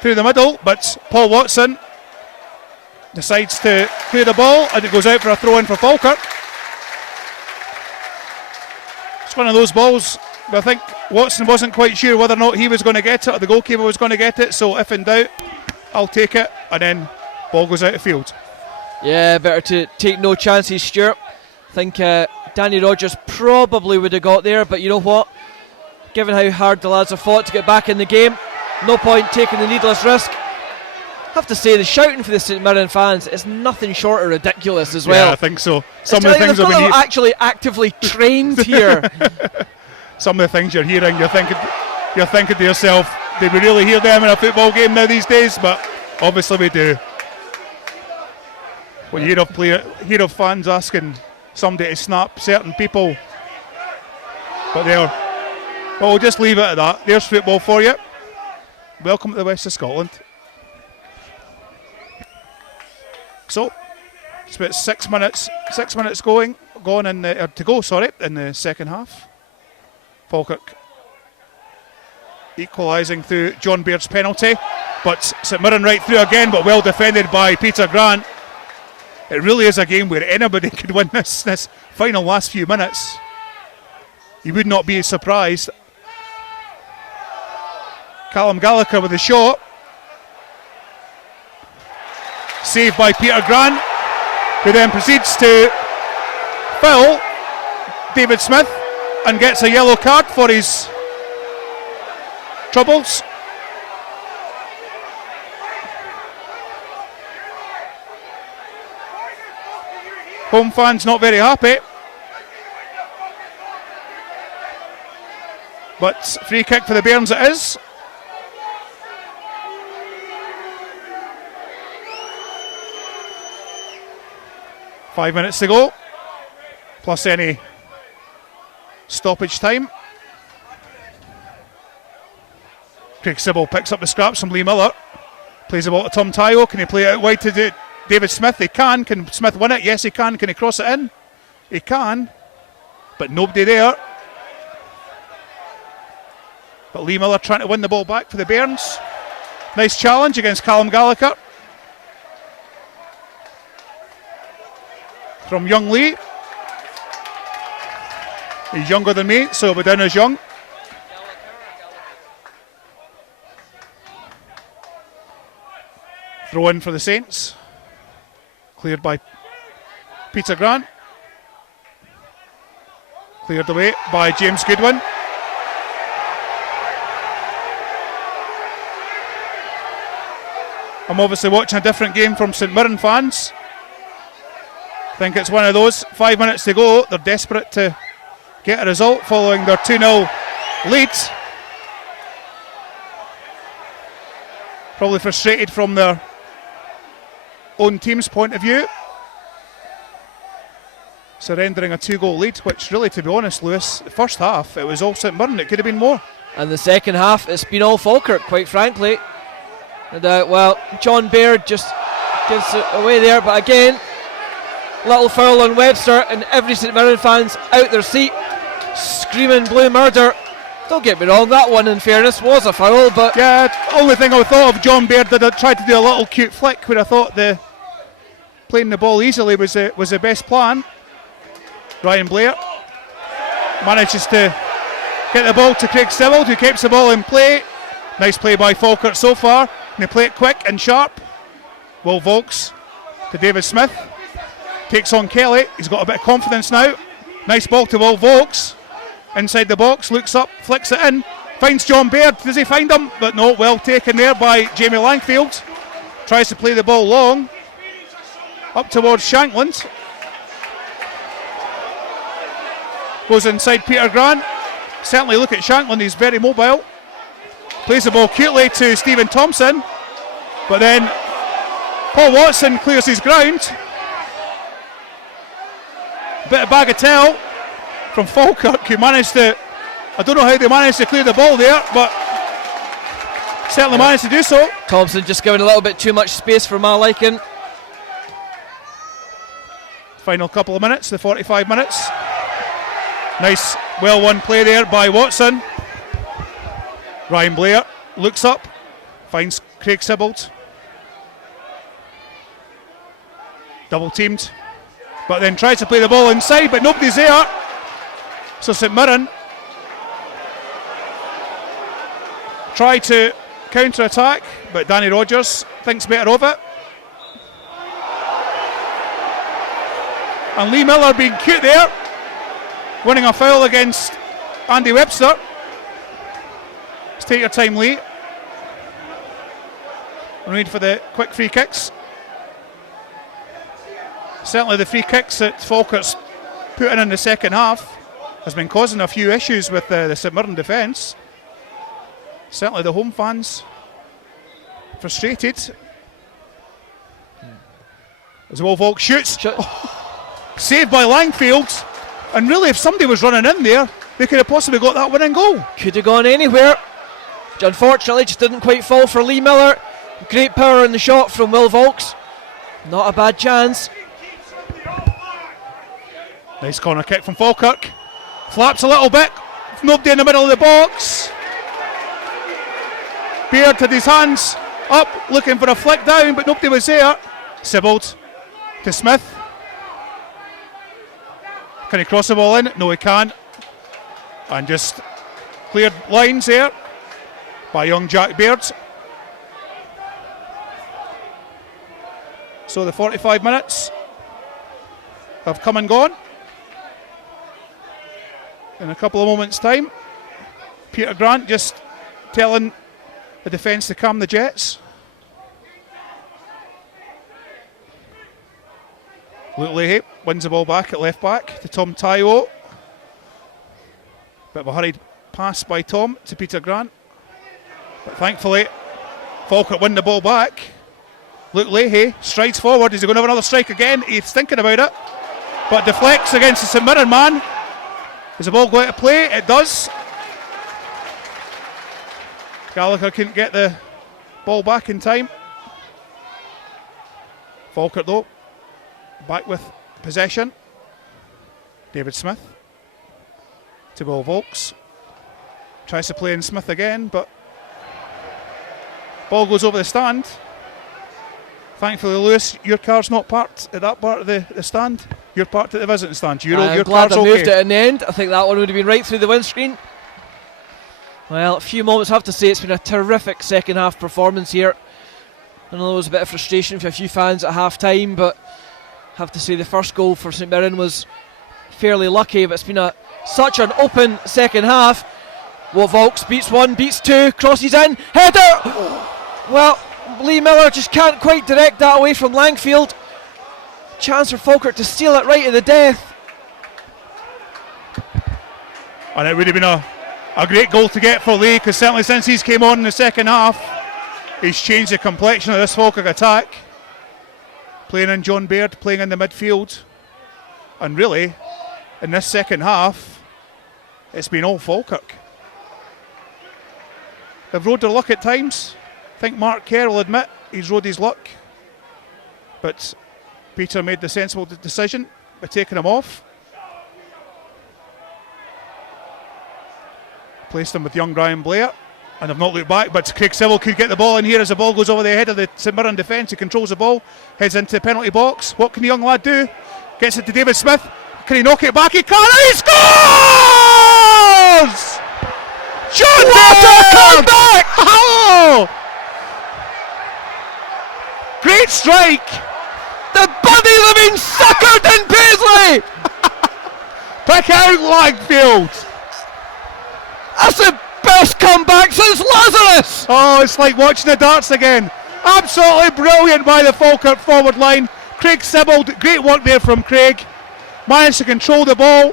Through the middle, but Paul Watson decides to clear the ball and it goes out for a throw in for Falkirk. It's one of those balls where I think Watson wasn't quite sure whether or not he was going to get it or the goalkeeper was going to get it, so if in doubt, I'll take it, and then ball goes out of field. Yeah, better to take no chances, Stuart. I think Danny Rogers probably would have got there, but you know what? Given how hard the lads have fought to get back in the game, no point taking the needless risk. I have to say, the shouting for the St Mirren fans is nothing short of ridiculous as well. Yeah, I think so. Some of the things they've got them actually actively trained here. Some of the things you're hearing, you're thinking to yourself, did we really hear them in a football game now these days? But obviously we do. When you hear of fans asking somebody to snap certain people, but well, we'll just leave it at that. There's football for you. Welcome to the west of Scotland. So it's about 6 minutes to go in the second half. Falkirk equalising through John Baird's penalty, but St Mirren right through again, but well defended by Peter Grant. It really is a game where anybody could win this final last few minutes. You would not be surprised. Callum Gallagher with the shot. Saved by Peter Grant, who then proceeds to foul David Smith and gets a yellow card for his troubles. Home fans not very happy. But free kick for the Bairns it is. Five minutes to go, plus any stoppage time. Craig Sybil picks up the scraps from Lee Miller. Plays the ball to Tom Tyo. Can he play it out wide to David Smith? He can. Can Smith win it? Yes, he can. Can he cross it in? He can. But nobody there. But Lee Miller trying to win the ball back for the Bairns. Nice challenge against Callum Gallagher. From young Lee. He's younger than me, so he'll be down as young. Throw in for the Saints. Cleared by Peter Grant. Cleared away by James Goodwin. I'm obviously watching a different game from St Mirren fans. I think it's one of those. 5 minutes to go. They're desperate to get a result following their 2-0 lead. Probably frustrated from their own team's point of view. Surrendering a 2-goal lead, which really, to be honest, Lewis, the first half, it was all St Mirren. It could have been more. And the second half, it's been all Falkirk, quite frankly. And John Baird just gives it away there, but again, little foul on Webster, and every St Mirren fan's out their seat, screaming blue murder. Don't get me wrong, that one, in fairness, was a foul, but yeah, only thing I thought of John Baird that I tried to do a little cute flick where I thought playing the ball easily was the best plan. Ryan Blair manages to get the ball to Craig Sybil, who keeps the ball in play. Nice play by Falkirk so far. And they play it quick and sharp. Will Vokes to David Smith. Takes on Kelly. He's got a bit of confidence now. Nice ball to Will Vokes. Inside the box, looks up, flicks it in. Finds John Baird. Does he find him? But no, well taken there by Jamie Langfield. Tries to play the ball long. Up towards Shankland. Goes inside Peter Grant. Certainly look at Shankland, he's very mobile. Plays the ball cutely to Stephen Thompson. But then Paul Watson clears his ground. Bit of bagatelle from Falkirk, who managed to, I don't know how they managed to clear the ball there, but Certainly managed to do so. Thompson just giving a little bit too much space for my liking. Final couple of minutes, the 45 minutes. Nice, well won play there by Watson. Ryan Blair looks up, finds Craig Sibbald. Double teamed, but then tries to play the ball inside, but nobody's there. So St Mirren try to counter-attack, but Danny Rogers thinks better of it. And Lee Miller being cute there, winning a foul against Andy Webster. Let's take your time, Lee. And wait for the quick free kicks. Certainly the free kicks that Falkirk's put in the second half has been causing a few issues with the St Mirren defence. Certainly the home fans frustrated. As Will Volk shoots. Saved by Langfield. And really, if somebody was running in there, they could have possibly got that winning goal. Could have gone anywhere. Unfortunately, just didn't quite fall for Lee Miller. Great power in the shot from Will Volks. Not a bad chance. Nice corner kick from Falkirk. Flaps a little bit. Nobody in the middle of the box. Beard had his hands up, looking for a flick down, but nobody was there. Sibbald to Smith. Can he cross the ball in? No, he can't. And just cleared lines there by young Jack Beard. So the 45 minutes have come and gone. In a couple of moments' time, Peter Grant just telling the defence to calm the Jets. Luke Leahy wins the ball back at left back to Tom Taiwo. Bit of a hurried pass by Tom to Peter Grant. But thankfully, Falkirk win the ball back. Luke Leahy strides forward. Is he going to have another strike again? He's thinking about it. But deflects against the St Mirren man. Does the ball go out of play? It does. Gallagher couldn't get the ball back in time. Falkirk though, back with possession. David Smith to Will Volks. Tries to play in Smith again, but ball goes over the stand. Thankfully, Lewis, your car's not parked at that part of the stand. You're parked at the visiting stand. Your I'm glad car's I moved okay. it in the end. I think that one would have been right through the windscreen. Well, a few moments, I have to say it's been a terrific second half performance here. I know there was a bit of frustration for a few fans at half time, but I have to say the first goal for St Mirren was fairly lucky, but it's been such an open second half. Well, Volks beats one, beats two, crosses in, header! Well, Lee Miller just can't quite direct that away from Langfield. Chance for Falkirk to steal it right at the death. And it would have been a great goal to get for Lee, because certainly since he's came on in the second half, he's changed the complexion of this Falkirk attack. Playing in John Baird, playing in the midfield. And really, in this second half, it's been all Falkirk. They've rode their luck at times. I think Mark Kerr will admit he's rode his luck. But Peter made the sensible decision by taking him off. Placed him with young Ryan Blair, and they've not looked back, but Craig Sibbald could get the ball in here as the ball goes over the head of the St Mirren defence. He controls the ball, heads into the penalty box. What can the young lad do? Gets it to David Smith. Can he knock it back? He can, and he scores! John Baird come back! Oh! Great strike! The buddies have been suckered in Paisley! Pick out Langfield! That's the best comeback since Lazarus! Oh, it's like watching the darts again. Absolutely brilliant by the Falkirk forward line. Craig Sibbald, great work there from Craig. Managed to control the ball.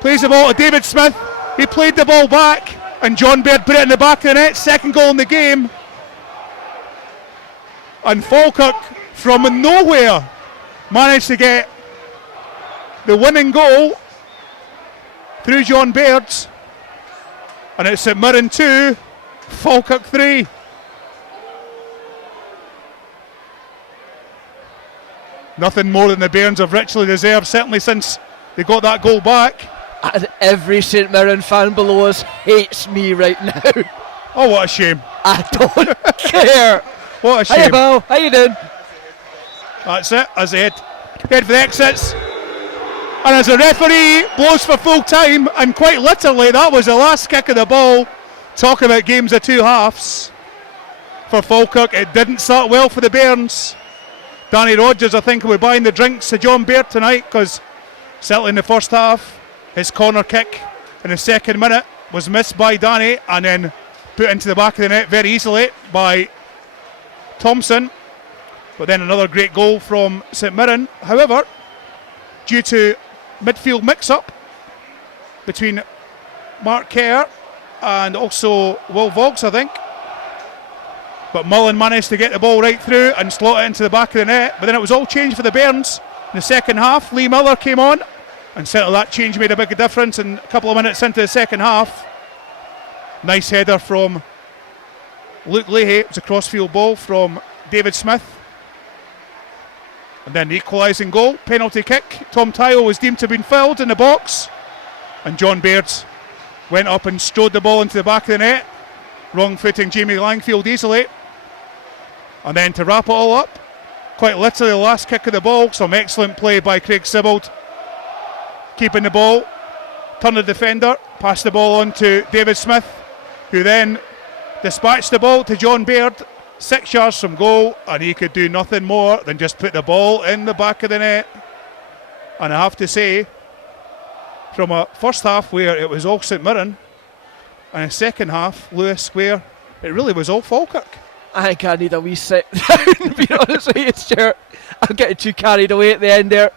Plays the ball to David Smith. He played the ball back, and John Baird put it in the back of the net. Second goal in the game. And Falkirk, from nowhere, managed to get the winning goal through John Baird. And it's St Mirren 2, Falkirk 3. nothing more than the Bairns have richly deserved, certainly since they got that goal back. And every St Mirren fan below us hates me right now. Oh, what a shame. I don't care. What a shame. Hey, Bo, how you doing? That's it, as they head for the exits. And as the referee blows for full time, and quite literally that was the last kick of the ball. Talk about games of two halves. For Falkirk, it didn't start well for the Bairns. Danny Rogers, I think, will be buying the drinks to John Baird tonight, because certainly in the first half, his corner kick in the second minute was missed by Danny and then put into the back of the net very easily by Thompson. But then another great goal from St Mirren. However, due to midfield mix-up between Mark Kerr and also Will Vogts, I think. But Mullen managed to get the ball right through and slot it into the back of the net. But then it was all changed for the Bairns in the second half. Lee Miller came on, and certainly that change made a big difference. And a couple of minutes into the second half, nice header from Luke Leahy. It was a crossfield ball from David Smith. And then the equalising goal, penalty kick. Tom Tyle was deemed to have been fouled in the box. And John Baird went up and strode the ball into the back of the net, wrong-footing Jamie Langfield easily. And then to wrap it all up, quite literally the last kick of the ball, some excellent play by Craig Sibbald. Keeping the ball, turn the defender, pass the ball on to David Smith, who then dispatched the ball to John Baird, 6 yards from goal, and he could do nothing more than just put the ball in the back of the net. And I have to say, from a first half where it was all St Mirren, and a second half, Lewis, where it really was all Falkirk. I think I need a wee sit down, to be honest with you, Stuart. I'm getting too carried away at the end there.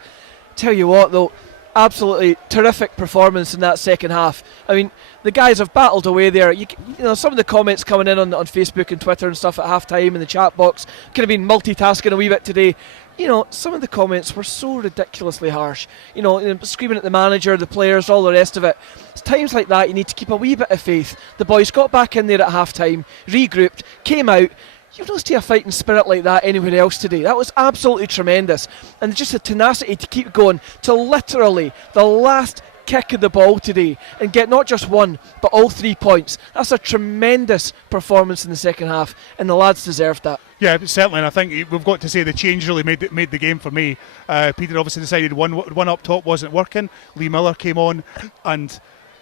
Tell you what, though, absolutely terrific performance in that second half. I mean, the guys have battled away there. You know, some of the comments coming in on Facebook and Twitter and stuff at half time in the chat box, could have been multitasking a wee bit today. You know, some of the comments were so ridiculously harsh. You know, screaming at the manager, the players, all the rest of it. It's times like that you need to keep a wee bit of faith. The boys got back in there at half time, regrouped, came out. You've not seen a fighting spirit like that anywhere else today. That was absolutely tremendous. And just the tenacity to keep going till literally the last kick of the ball today and get not just one but all 3 points. That's a tremendous performance in the second half, and the lads deserved that. Yeah, certainly, and I think we've got to say the change really made the game for me. Peter obviously decided one up top wasn't working. Lee Miller came on and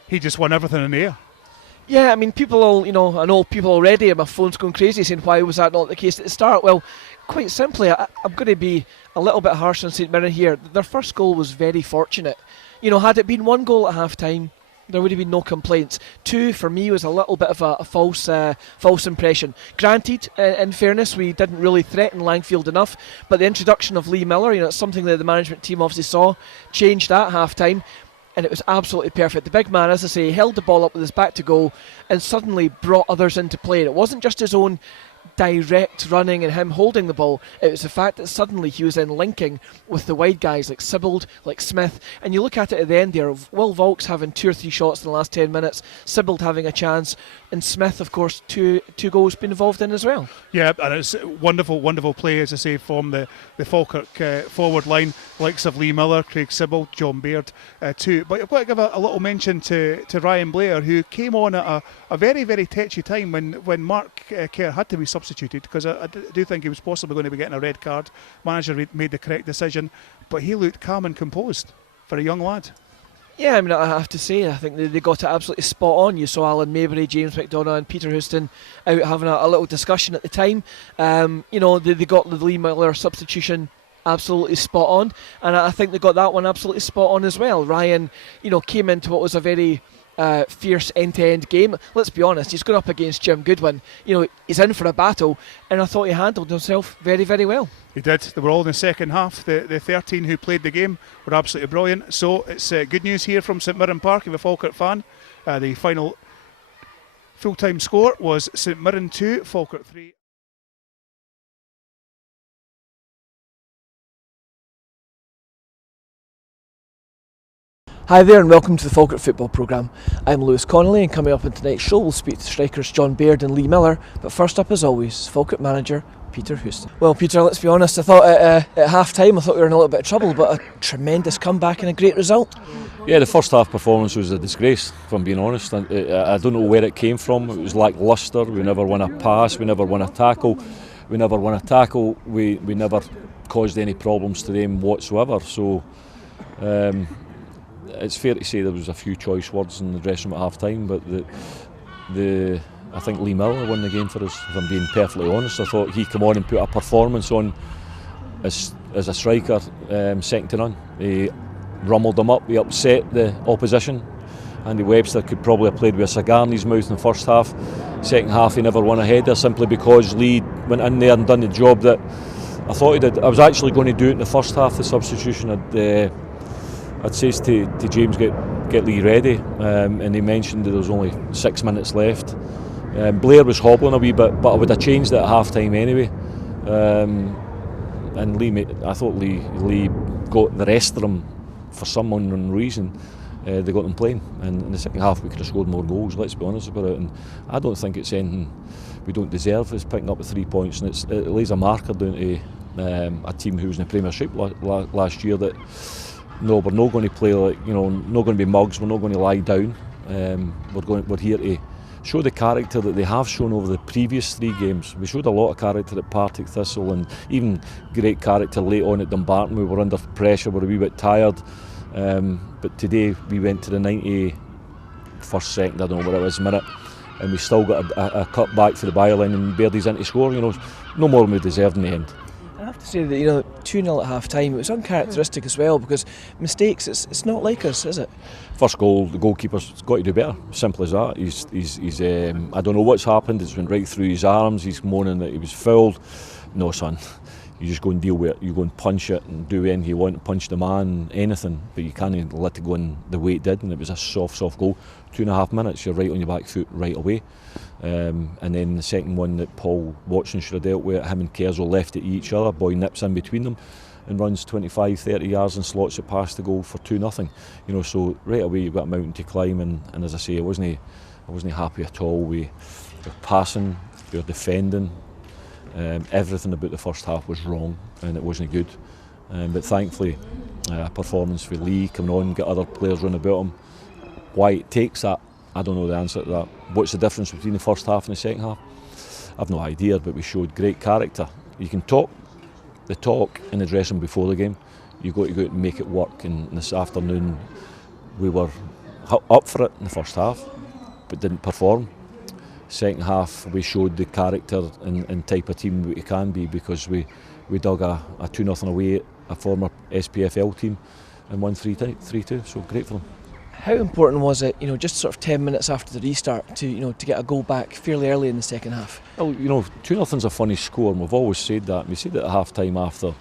he just won everything in the air. Yeah, I mean, I know people already, and my phone's going crazy saying, why was that not the case at the start? Well, quite simply, I'm going to be a little bit harsh on St Mirren here. Their first goal was very fortunate. You know, had it been one goal at half time, there would have been no complaints. 2, for me, was a little bit of a false impression. Granted, in fairness, we didn't really threaten Langfield enough, but the introduction of Lee Miller, it's something that the management team obviously saw, changed at half time. And it was absolutely perfect. The big man, as I say, held the ball up with his back to goal and suddenly brought others into play. It wasn't just his own direct running and him holding the ball. It was the fact that suddenly he was then linking with the wide guys like Sibbald, like Smith. And you look at it at the end there, Will Vogts having 2 or 3 shots in the last 10 minutes, Sibbald having a chance, and Smith, of course, two goals been involved in as well. Yeah, and it's wonderful play, as I say, from the Falkirk forward line, likes of Lee Miller, Craig Sibbald, John Baird too. But I've got to give a little mention to Ryan Blair, who came on at a very, very touchy time when Mark Kerr had to be substituted, because I do think he was possibly going to be getting a red card. Manager made the correct decision, but he looked calm and composed for a young lad. Yeah, I mean, I have to say, I think they got it absolutely spot on. You saw Alan Maybury, James McDonough and Peter Houston out having a little discussion at the time. They got the Lee Miller substitution absolutely spot on, and I think they got that one absolutely spot on as well. Ryan, came into what was a very fierce end-to-end game. Let's be honest, he's going up against Jim Goodwin. He's in for a battle, and I thought he handled himself very, very well. He did. They were all in the second half. The 13 who played the game were absolutely brilliant. So it's good news here from St Mirren Park, if a Falkirk fan. The final full-time score was St Mirren 2, Falkirk 3. Hi there and welcome to the Falkirk Football Programme. I'm Lewis Connolly, and coming up in tonight's show we'll speak to strikers John Baird and Lee Miller, but first up as always, Falkirk manager Peter Houston. Well, Peter, let's be honest, I thought at half-time I thought we were in a little bit of trouble, but a tremendous comeback and a great result. Yeah, the first half performance was a disgrace, if I'm being honest. I don't know where it came from. It was lacklustre. We never won a pass, we never won a tackle. We never never caused any problems to them whatsoever. So it's fair to say there was a few choice words in the dressing room at half-time, but I think Lee Miller won the game for us, if I'm being perfectly honest. I thought he came on and put a performance on as a striker, second to none. He rumbled them up, he upset the opposition. Andy Webster could probably have played with a cigar in his mouth in the first half. Second half he never won a header simply because Lee went in there and done the job that I thought he did. I was actually going to do it in the first half, the substitution. I'd say to James, get Lee ready, and he mentioned that there was only 6 minutes left. Blair was hobbling a wee bit, but I would have changed it at half time anyway. And I thought Lee got the rest of them for some unknown reason. They got them playing, and in the second half we could have scored more goals, let's be honest about it. And I don't think it's anything we don't deserve is picking up the 3 points, and it lays a marker down to a team who was in the Premiership last year that no, we're not going to play like, not going to be mugs, we're not going to lie down. We're here to show the character that they have shown over the previous 3 games. We showed a lot of character at Partick Thistle, and even great character late on at Dumbarton. We were under pressure, we were a wee bit tired. But today we went to the 91st second, I don't know what it was, minute, and we still got a cut back for the byline and Birdie's in to score. No more than we deserved in the end. I have to say that 2-0 at half time, it was uncharacteristic as well, because mistakes, it's not like us, is it? First goal, the goalkeeper's got to do better. Simple as that. He's I don't know what's happened. It's went right through his arms. He's moaning that he was fouled. No, son. You just go and deal with it. You go and punch it and do anything you want, punch the man, anything, but you can't let it go in the way it did. And it was a soft goal. 2.5 minutes, you're right on your back foot right away. And then the second one that Paul Watson should have dealt with, him and Kerzo left it to each other. Boy nips in between them and runs 25-30 yards and slots it past the goal for 2-0. So right away you've got a mountain to climb, and as I say, I wasn't happy at all. We were passing, we were defending. Everything about the first half was wrong, and it wasn't good. But thankfully, performance for Lee coming on, get other players running about him. Why it takes that, I don't know the answer to that. What's the difference between the first half and the second half? I've no idea, but we showed great character. You can talk the talk in the dressing room before the game. You've got to go out and make it work. And this afternoon, we were up for it in the first half, but didn't perform. Second half, we showed the character and type of team we can be, because we dug a 2-0 away at a former SPFL team and won 3-2. So great for them. How important was it, just sort of 10 minutes after the restart to get a goal back fairly early in the second half? Well, 2-0's a funny score, and we've always said that. We said it at half time after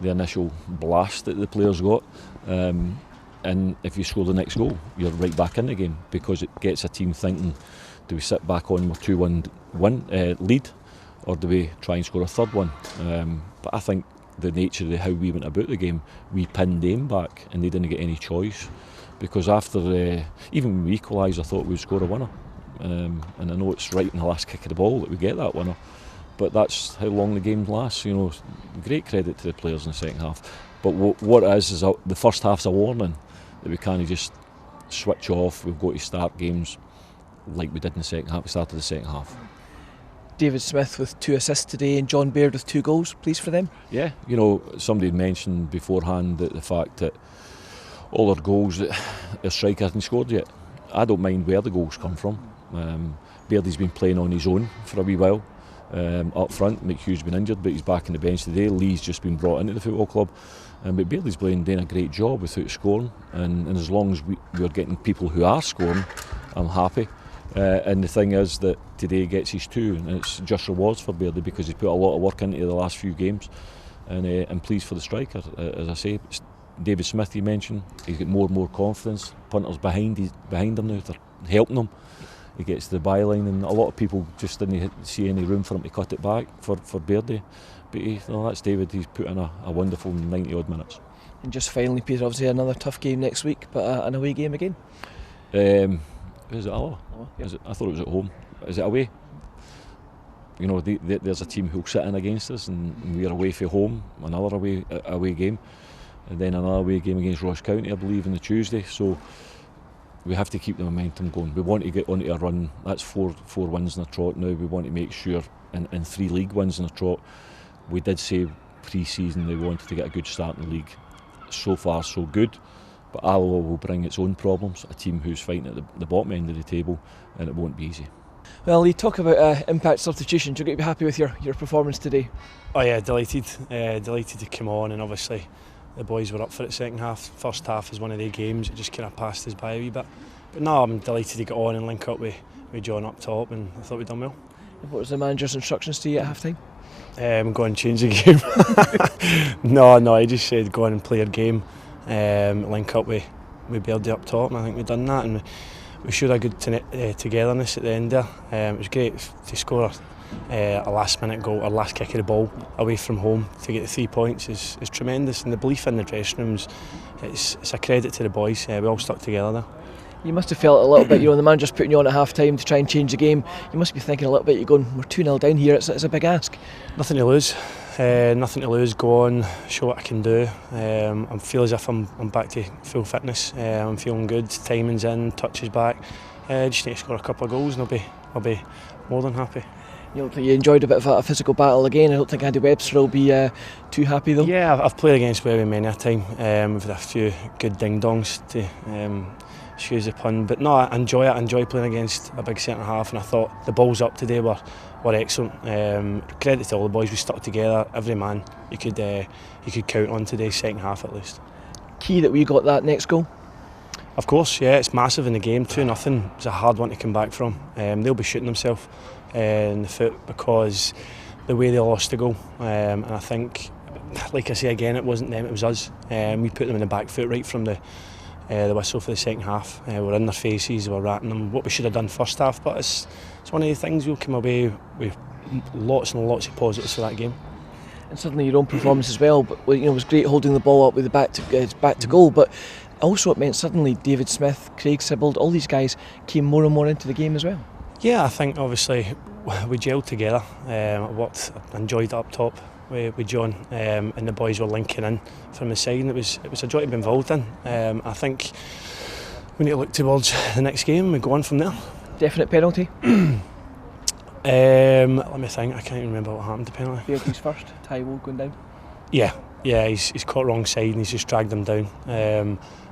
the initial blast that the players got. And if you score the next goal, you're right back in the game, because it gets a team thinking, do we sit back on with 2-1 lead, or do we try and score a third one? But I think the nature of how we went about the game, we pinned them back and they didn't get any choice, because after even when we equalised, I thought we'd score a winner. And I know it's right in the last kick of the ball that we get that winner, but that's how long the game lasts. Great credit to the players in the second half. But what it is the first half's a warning that we can't just switch off. We've got to start games like we did in the second half. We started the second half. David Smith with 2 assists today and John Baird with 2 goals. Pleased for them? Yeah, somebody mentioned beforehand that the fact that all our goals that their striker hasn't scored yet. I don't mind where the goals come from. Bairdy's been playing on his own for a wee while up front. McHugh's been injured, but he's back on the bench today. Lee's just been brought into the football club. But Bailey's doing a great job without scoring, and as long as we're getting people who are scoring, I'm happy. And the thing is that today gets his 2, and it's just rewards for Bailey, because he's put a lot of work into the last few games, and I'm pleased for the striker. As I say, David Smith, you mentioned, he's got more and more confidence. Punters behind him now, they're helping him. He gets to the byline, and a lot of people just didn't see any room for him to cut it back for Bairdy. But that's David. He's put in a wonderful 90 odd minutes. And just finally, Peter, obviously another tough game next week, but an away game again. Is it Alloa? Yeah. I thought it was at home. Is it away? there's a team who'll sit in against us, and we're away from home, another away game, and then another away game against Ross County, I believe, on the Tuesday. So we have to keep the momentum going. We want to get onto a run. That's four wins in a trot now. We want to make sure, and 3 league wins in a trot. We did say pre-season that we wanted to get a good start in the league. So far, so good. But Alloa will bring its own problems, a team who's fighting at the bottom end of the table, and it won't be easy. Well, you talk about impact substitutions. You're going to be happy with your performance today? Oh yeah, delighted to come on, and obviously the boys were up for it second half. First half is one of their games, it just kind of passed us by a wee bit. But no, I'm delighted to get on and link up with John up top, and I thought we'd done well. What was the manager's instructions to you at half time? Go and change the game. No, he just said go on and play your game, link up with Birdie up top, and I think we've done that, and we showed a good togetherness at the end there. It was great to score a last minute goal, or last kick of the ball away from home to get the 3 points is tremendous, and the belief in the dressing rooms, it's a credit to the boys. We all stuck together there. You must have felt a little bit, the manager's putting you on at half time to try and change the game. You must be thinking a little bit, you're going, we're 2-0 down here, it's a big ask. Nothing to lose. Go on, show what I can do. I feel as if I'm back to full fitness. I'm feeling good, timing's in, touch is back. Just need to score a couple of goals and I'll be more than happy. You don't think you enjoyed a bit of a physical battle again? I don't think Andy Webster will be too happy though. Yeah, I've played against Webby many a time. We've had a few good ding-dongs to excuse the pun, but no, I enjoy it. I enjoy playing against a big centre half, and I thought the balls up today were excellent. Credit to all the boys, we stuck together. Every man you could count on today, second half at least. Key that we got that next goal? Of course, yeah, it's massive in the game. 2-0, it's a hard one to come back from. They'll be shooting themselves in the foot because the way they lost the goal, and I think, like I say again, it wasn't them, it was us. We put them in the back foot right from the whistle for the second half. We're in their faces, we're ratting them what we should have done first half, but it's one of the things. We'll come away with lots and lots of positives for that game. And certainly your own performance as well, but it was great holding the ball up with the back to goal, but also it meant suddenly David Smith, Craig Sibbald, all these guys came more and more into the game as well. Yeah, I think obviously we gelled together. I enjoyed it up top with John, and the boys were linking in from the side, and it was a joy to be involved in. I think we need to look towards the next game and we go on from there. Definite penalty? Let me think, I can't even remember what happened to penalty. Beardy's first, Taiwo going down? Yeah, he's caught wrong side and he's just dragged him down.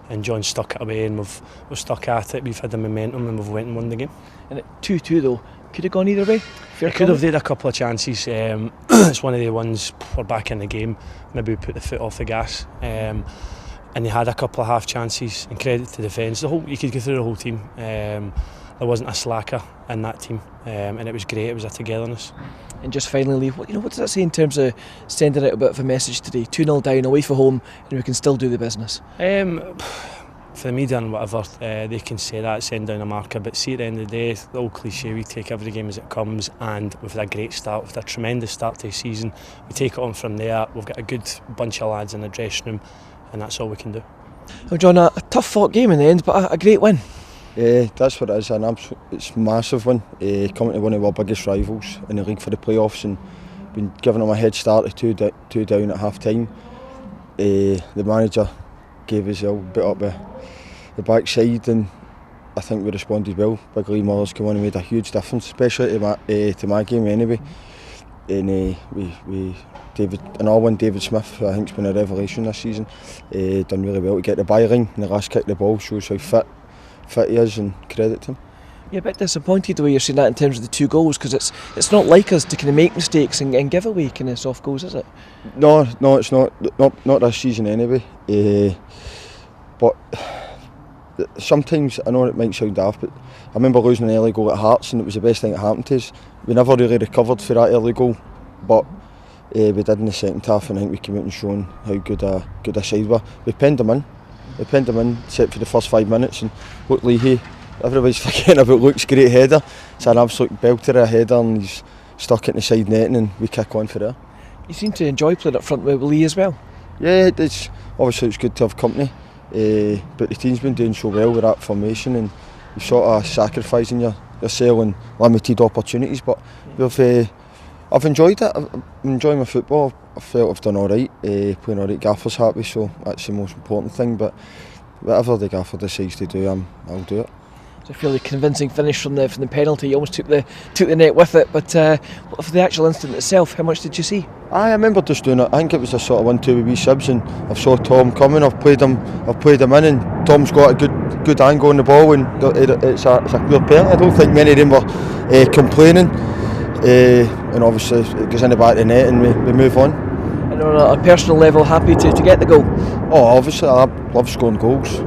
And John stuck it away, and we've stuck at it. We've had the momentum and we've went and won the game. And at 2-2 though, could have gone either way? It could have. They had a couple of chances. It's one of the ones we're back in the game. Maybe we put the foot off the gas. And they had a couple of half chances. And credit to the defence. You could go through the whole team. There wasn't a slacker in that team, and it was great. It was a togetherness. And just finally, what does that say in terms of sending out a bit of a message today? 2-0 down, away from home, and we can still do the business. For the media and whatever, they can say that, send down a marker, but see, at the end of the day, the old cliche, we take every game as it comes, and we've had a great start, we've had a tremendous start to the season. We take it on from there. We've got a good bunch of lads in the dressing room, and that's all we can do. Well, John, a tough fought game in the end, but a great win. That's what it is, it's a massive win. Coming to one of our biggest rivals in the league for the playoffs, and been giving them a head start to two down at half time. The manager gave us a bit up the backside, and I think we responded well. Big Lee Mullers came on and made a huge difference, especially to my game anyway. And David Smith, who I think has been a revelation this season, done really well to get the byline and the last kick of the ball, shows how fit he is, and credit to him. You're a bit disappointed the way you're seeing that in terms of the 2 goals, because it's not like us to kind of make mistakes and give away kind of soft goals, is it? No, it's not this season anyway. But sometimes, I know it might sound daft, but I remember losing an early goal at Hearts, and it was the best thing that happened to us. We never really recovered for that early goal, but we did in the second half, and I think we came out and shown how good a side were. We penned them in, except for the first 5 minutes, and look, Leahy, everybody's forgetting about Luke's great header. It's an absolute belter of a header, and he's stuck it in the side netting, and we kick on for there. You seem to enjoy playing up front with Lee as well. Yeah, obviously it's good to have company, but the team's been doing so well with that formation, and you're sort of sacrificing yourself and limited opportunities, but we've I've enjoyed it. I'm enjoying my football. I felt I've done all right, playing all right. Gaffer's happy, so that's the most important thing. But whatever the gaffer decides to do, I'll do it. It's a fairly convincing finish from the penalty. You almost took the net with it. But for the actual incident itself, how much did you see? I remember just doing it. I think it was a sort of 1-2 with wee Sibs, and I saw Tom coming. I've played him in, and Tom's got a good angle on the ball, and it's a clear penalty. I don't think many of them were complaining. And obviously it goes in the back of the net, and we move on. And on a personal level, happy to get the goal? Oh, obviously I love scoring goals.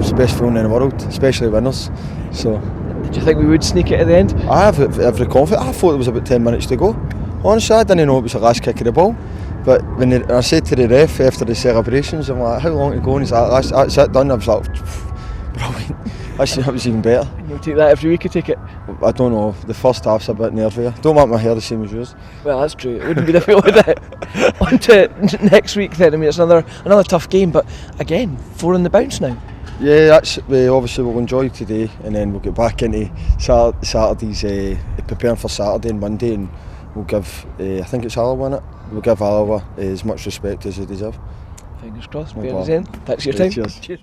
It's the best feeling in the world, especially winners. So, did you think we would sneak it at the end? I have every confidence. I thought there was about 10 minutes to go. Honestly, I didn't know it was the last kick of the ball. But when I said to the ref after the celebrations, I'm like, how long to go? And he's like, that's it, done. I was like, brilliant. That was even better. And you'll take that every week, I take it? I don't know, the first half's a bit nervy. Don't want my hair the same as yours. Well, that's true, it wouldn't be difficult, would it? On to next week then. I mean, it's another tough game, but again, 4 in the bounce now. Yeah, obviously we'll enjoy today, and then we'll get back into Saturday's preparing for Saturday and Monday, and we'll give, I think it's Alloa, isn't it? We'll give Alloa as much respect as they deserve. Fingers crossed. No Thanks for your time. Cheers. Cheers.